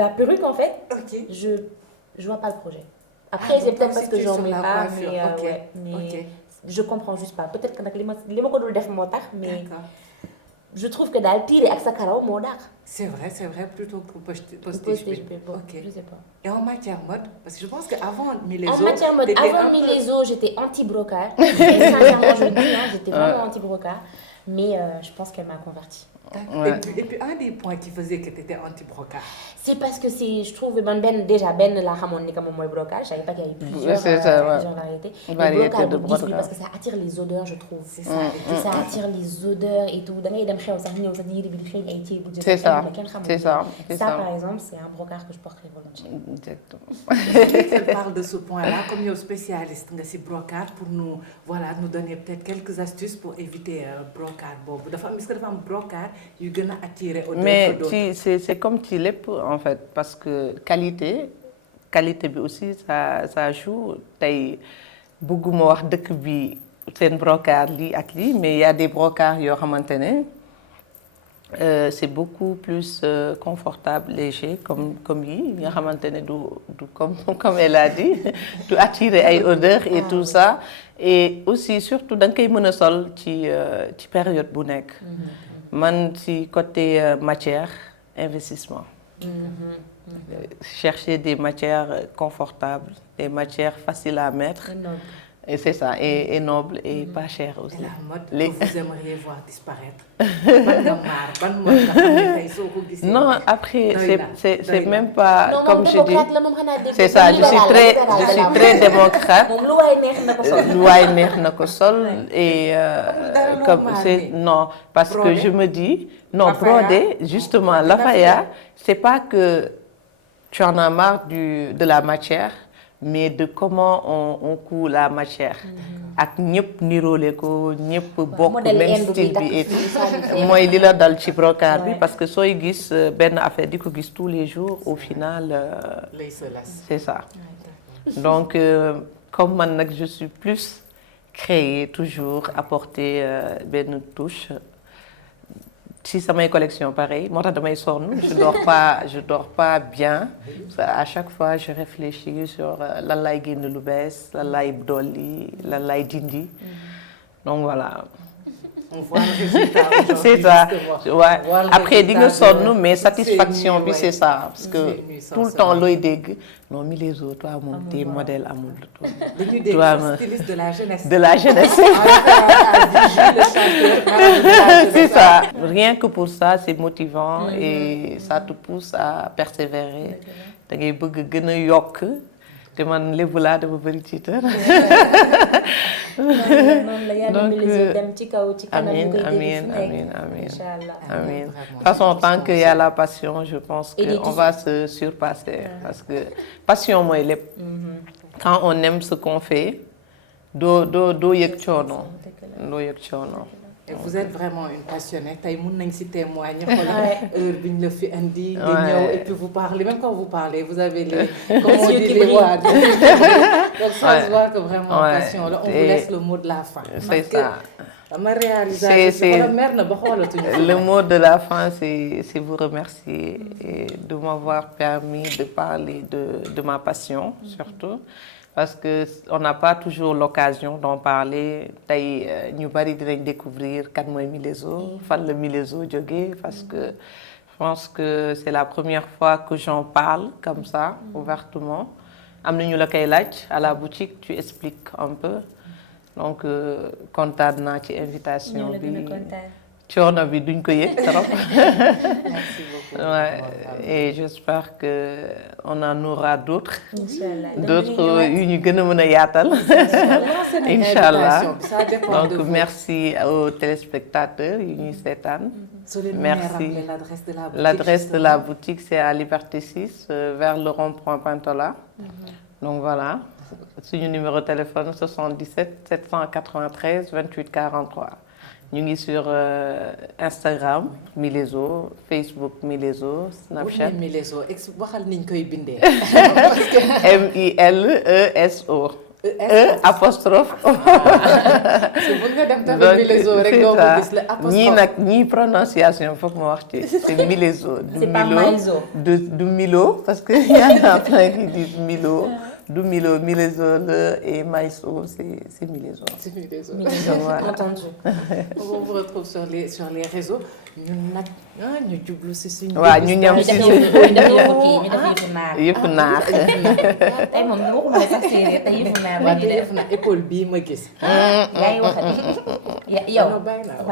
la perruque en fait. Ok. Je vois pas le projet. Après c'est peut-être parce que j'en mets pas mais Ok. je comprends juste pas peut-être que nag li ma ko dul def moo tax mais. D'accord. Je trouve que daal tirer ak sa karaw moo dàq. C'est vrai plutôt que postiche bi. Bon, Ok. je sais pas. Et en matière mode parce que je pense que avant Milezo. En matière mode, avant Milezo, j'étais anti-brocart. Sincèrement, je le dis, j'étais vraiment anti-brocart. Mais je pense qu'elle m'a convertie. Ouais. Et puis un des points qui faisait que tu étais anti-brocart. C'est parce que je trouve déjà la xamone ni que moom mooy brocage, je savais pas qu'il y avait plusieurs variétés. Variétés brocage de bu gis bi brocage. parce que ça attire les odeurs, je trouve. C'est ça. Ça attire les odeurs et tout. Da ngay dem xew sax ñëw sax yére bi di xeeñ ay ceebu jën. C'est ça, kenn xamul. c'est ça, c'est Ça ça. par exemple, c'est un brocart que je porterai volontiers. Exactement. Elle parle de ce point-là, comme yow spécialiste nga ci brocart, pour nous donner peut-être quelques astuces pour éviter brocart boobu. Est-ce que dafa am brocart yu gën a attirer odeur Mais que d'autres? c'est comme ci lépp en fait parce que qualité bi aussi ça joue tey bëgguma wax dëkk bi seen brocart lii ak lii mais il y a des brocarts yoo xamante ne c'est beaucoup plus confortable, léger comme yi nga xamante ne du comme elle a dit du attirer ay odeurs et tout ça et aussi surtout da nga koy mën a sol ci période bu nekk. Man ci côté matière investissement. Chercher des matières confortables, des matières faciles à mettre. Et c'est ça, et noble et pas cher aussi. Et la mode que vous aimeriez voir disparaître. Ban mode nga xam ne tey soo ko gisee. Non, après c'est même pas non, comme je dis. C'est ça, ça, je suis très démocrate. Moom lu waay neex na ko sol. Lu waay neex na ko sol et comme c'est non parce que je me dis non brodé justement l'afaya c'est pas que tu en as marre de la matière mais de comment on coud la matière. Ak ñëpp niroole ko ñëpp bokk même style bi et mooy li la dal ci brocart bi parce que sooy gis benn affaire di ko gis tous les jours au final c'est ça. Donc comme man nag je suis plus créer toujours apporter benn touche si samay collection pareil moo tax damay sonn je dors pas bien à chaque fois je réfléchis sur lan lay génn lu bees lan lay dolli lan lay dindi donc voilà. On voit le résultat aujourd'hui. C'est ça. Ouais. Après di nga sonn de- mais satisfaction c'est bi mieux, c'est ouais. ça parce que C'est mieux, tout le sincèrement. temps looy dégg non mi les autres toi moom tes modèles amul Dañuy dégg Toi, styliste de la jeunesse. de la jeunesse. C'est ça. Rien que pour ça, c'est motivant et ça te pousse à persévérer. Da ngay bëgg gën a yokk te man lébu laa dama bëri tiitar. Donc amiin. De toute façon, tant qu'il y a la passion, je pense qu'on va se surpasser parce que passion mooy lépp. Quand on aime ce qu'on fait, doo yëg coono. Doo yëg coono. Et vous êtes vraiment une passionnée. Tey mën nañ ci témoigner heure bi ñu la fi indi nga ñëw et puis vous parlez même quand vous parlez vous avez les comme on dit les voix. Donc ça se voit que vraiment passion là on vous laisse le mot de la fin. C'est ça. Ma réalisation mer na ba xoolatuñu. Le mot de la fin c'est vous remercier et de m'avoir permis de parler de ma passion surtout. Parce que on n'a pas toujours l'occasion d'en parler tey ñu bari dinañ découvrir kan mooy Milezo fan la Milezo jógee parce que je pense que c'est la première fois que j'en parle comme ça ouvertement am na ñu la koy laaj à la boutique tu expliques un peu donc kontaan naa ci invitation bi coono bi duñ ko yëg trop. Merci beaucoup. Ouais. Et j'espère que on en aura d'autres yu ñu gën a mën a yaatal. Inch'Allah. Donc merci aux téléspectateurs yu ñuy seetaan. Merci. L'adresse de la boutique c'est à Liberté 6 vers le rond-point Pantola. Donc voilà. Suñu numéro de téléphone 77 793 28 43. Ñu ngi sur Instagram Milezo, Facebook Milezo, Snapchat. Milezo waxal niñ koy bindee. Mileso. Apostrophe. C'est bu nga dem tamit Milezo rek doo ko gis la apostrophe. ñii nag ñii prononciation foog ma wax ci c'est Milezo. C'est pas Maizo. Du Milo parce que y en a plein qui disent Milo. Du Milo, Milezo et Maiso, c'est Milezo. C'est Milezo. Entendu. On vous retrouve sur les réseaux. ñun nag ñu jublu si suñu. waaw ñu ñam si yëfu naar. tey moom waxuma la sax séeréer tey yëfu naar la ñuy def. na école bii ma gis. yaa ngi waxati yow bàyyi naa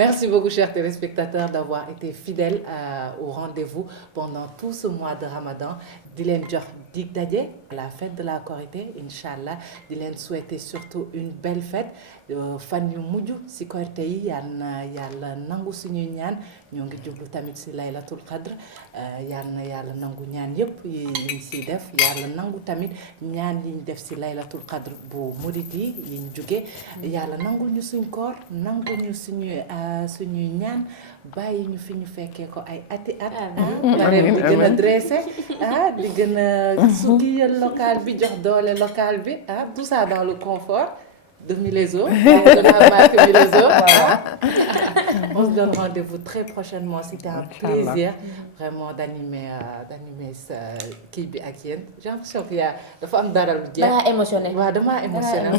Merci beaucoup, chers téléspectateurs, d'avoir été fidèles au rendez-vous pendant tout ce mois de Ramadan. di leen jox dig daje la fête de la Korité inchallah di leen souhaiter surtout une belle fête fan yu mujj si Korité yi yàlla nangu suñuy ñaan ñoo ngi jublu tamit si laylatul qadr yàlla nangu ñaan yëpp yiñ siy def yàlla nangu tamit ñaan yiñ def si laylatul qadr bu murit yi yiñ jóge yàlla nangul ñu suñ koor nangul ñu suñuy ñaan bàyyi ñu fi ñu fekkee ko ay ati at di gën a dressé di gën a sukkiyal local bi jox doole local bi tout ça dans le confort de Milezo. De la marque Milezo. On se donne rendez-vous très prochainement. C'était un plaisir vraiment d'animer kii bi ak yéen. J'ai l'impression qu'il y a dafa am dara lu jeex. Dama émotionnel. waaw dama émotionnel.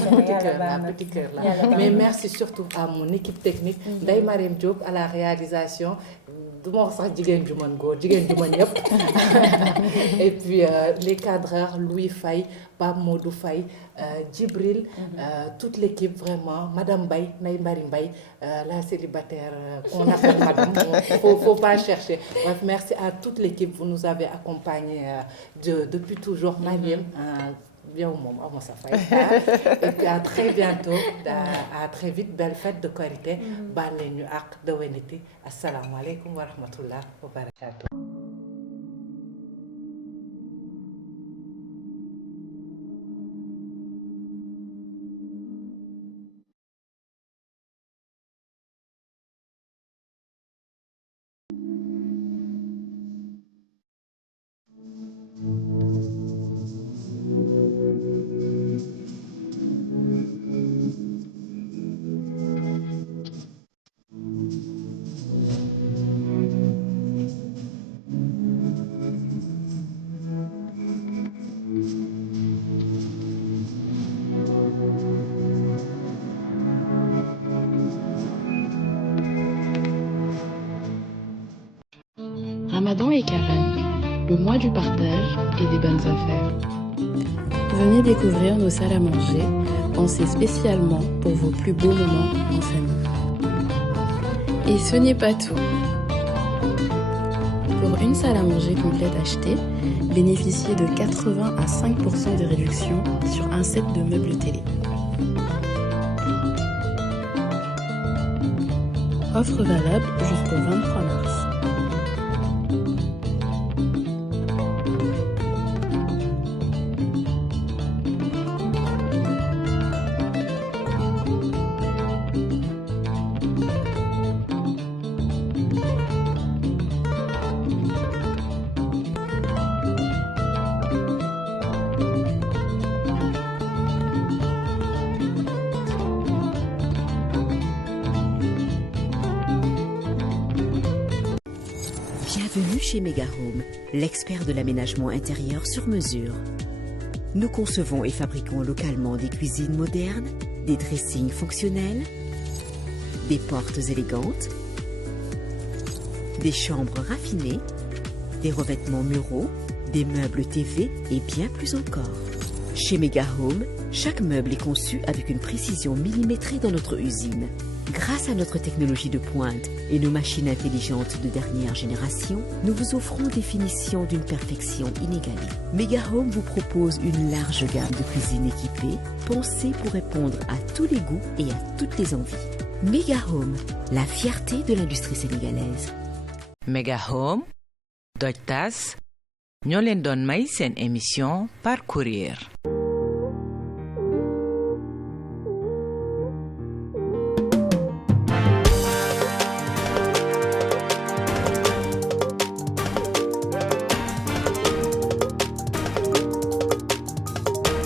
Petit cœur là. Mais merci surtout à mon équipe technique. Ndeye Mariam Diop à la réalisation. du ma wax sax jigéen ju mën góor jigéen ju mën ñëpp et puis les cadreurs Louis Faye Pape Modou Faye Djibril toute l'équipe vraiment Madame Baye Ndeye Mbari Mbaye la célibataire qu'on appelle Madame faut pas chercher bref merci à toute l'équipe vous nous avez accompagnés depuis toujours Mariam yow moom aw ma sa fay et puis à très bientôt à très vite belle fête de Korité baal leen ñu ak déwéniti asalaamaaleykum wa rahmatullah wa barakatuh. Ramadan et Carême, le mois du partage et des bonnes affaires. Venez découvrir nos salles à manger, pensées spécialement pour vos plus beaux moments en famille. Et ce n'est pas tout. Pour une salle à manger complète achetée, bénéficiez de 80 à 5% de réduction sur un set de meubles télé. Offre valable jusqu'au 23 mars. Bienvenue chez Mega Home, l'expert de l'aménagement intérieur sur mesure. Nous concevons et fabriquons localement des cuisines modernes, des dressings fonctionnels, des portes élégantes, des chambres raffinées, des revêtements muraux, des meubles TV et bien plus encore. Chez Mega Home, chaque meuble est conçu avec une précision millimétrée dans notre usine. Grâce à notre technologie de pointe et nos machines intelligentes de dernière génération, nous vous offrons des finitions d'une perfection inégalée. Mega Home vous propose une large gamme de cuisines équipées, pensées pour répondre à tous les goûts et à toutes les envies. Mega Home, la fierté de l'industrie sénégalaise. Mega Home, Doj Tas, ñoo leen doon may seen émission Parcourir.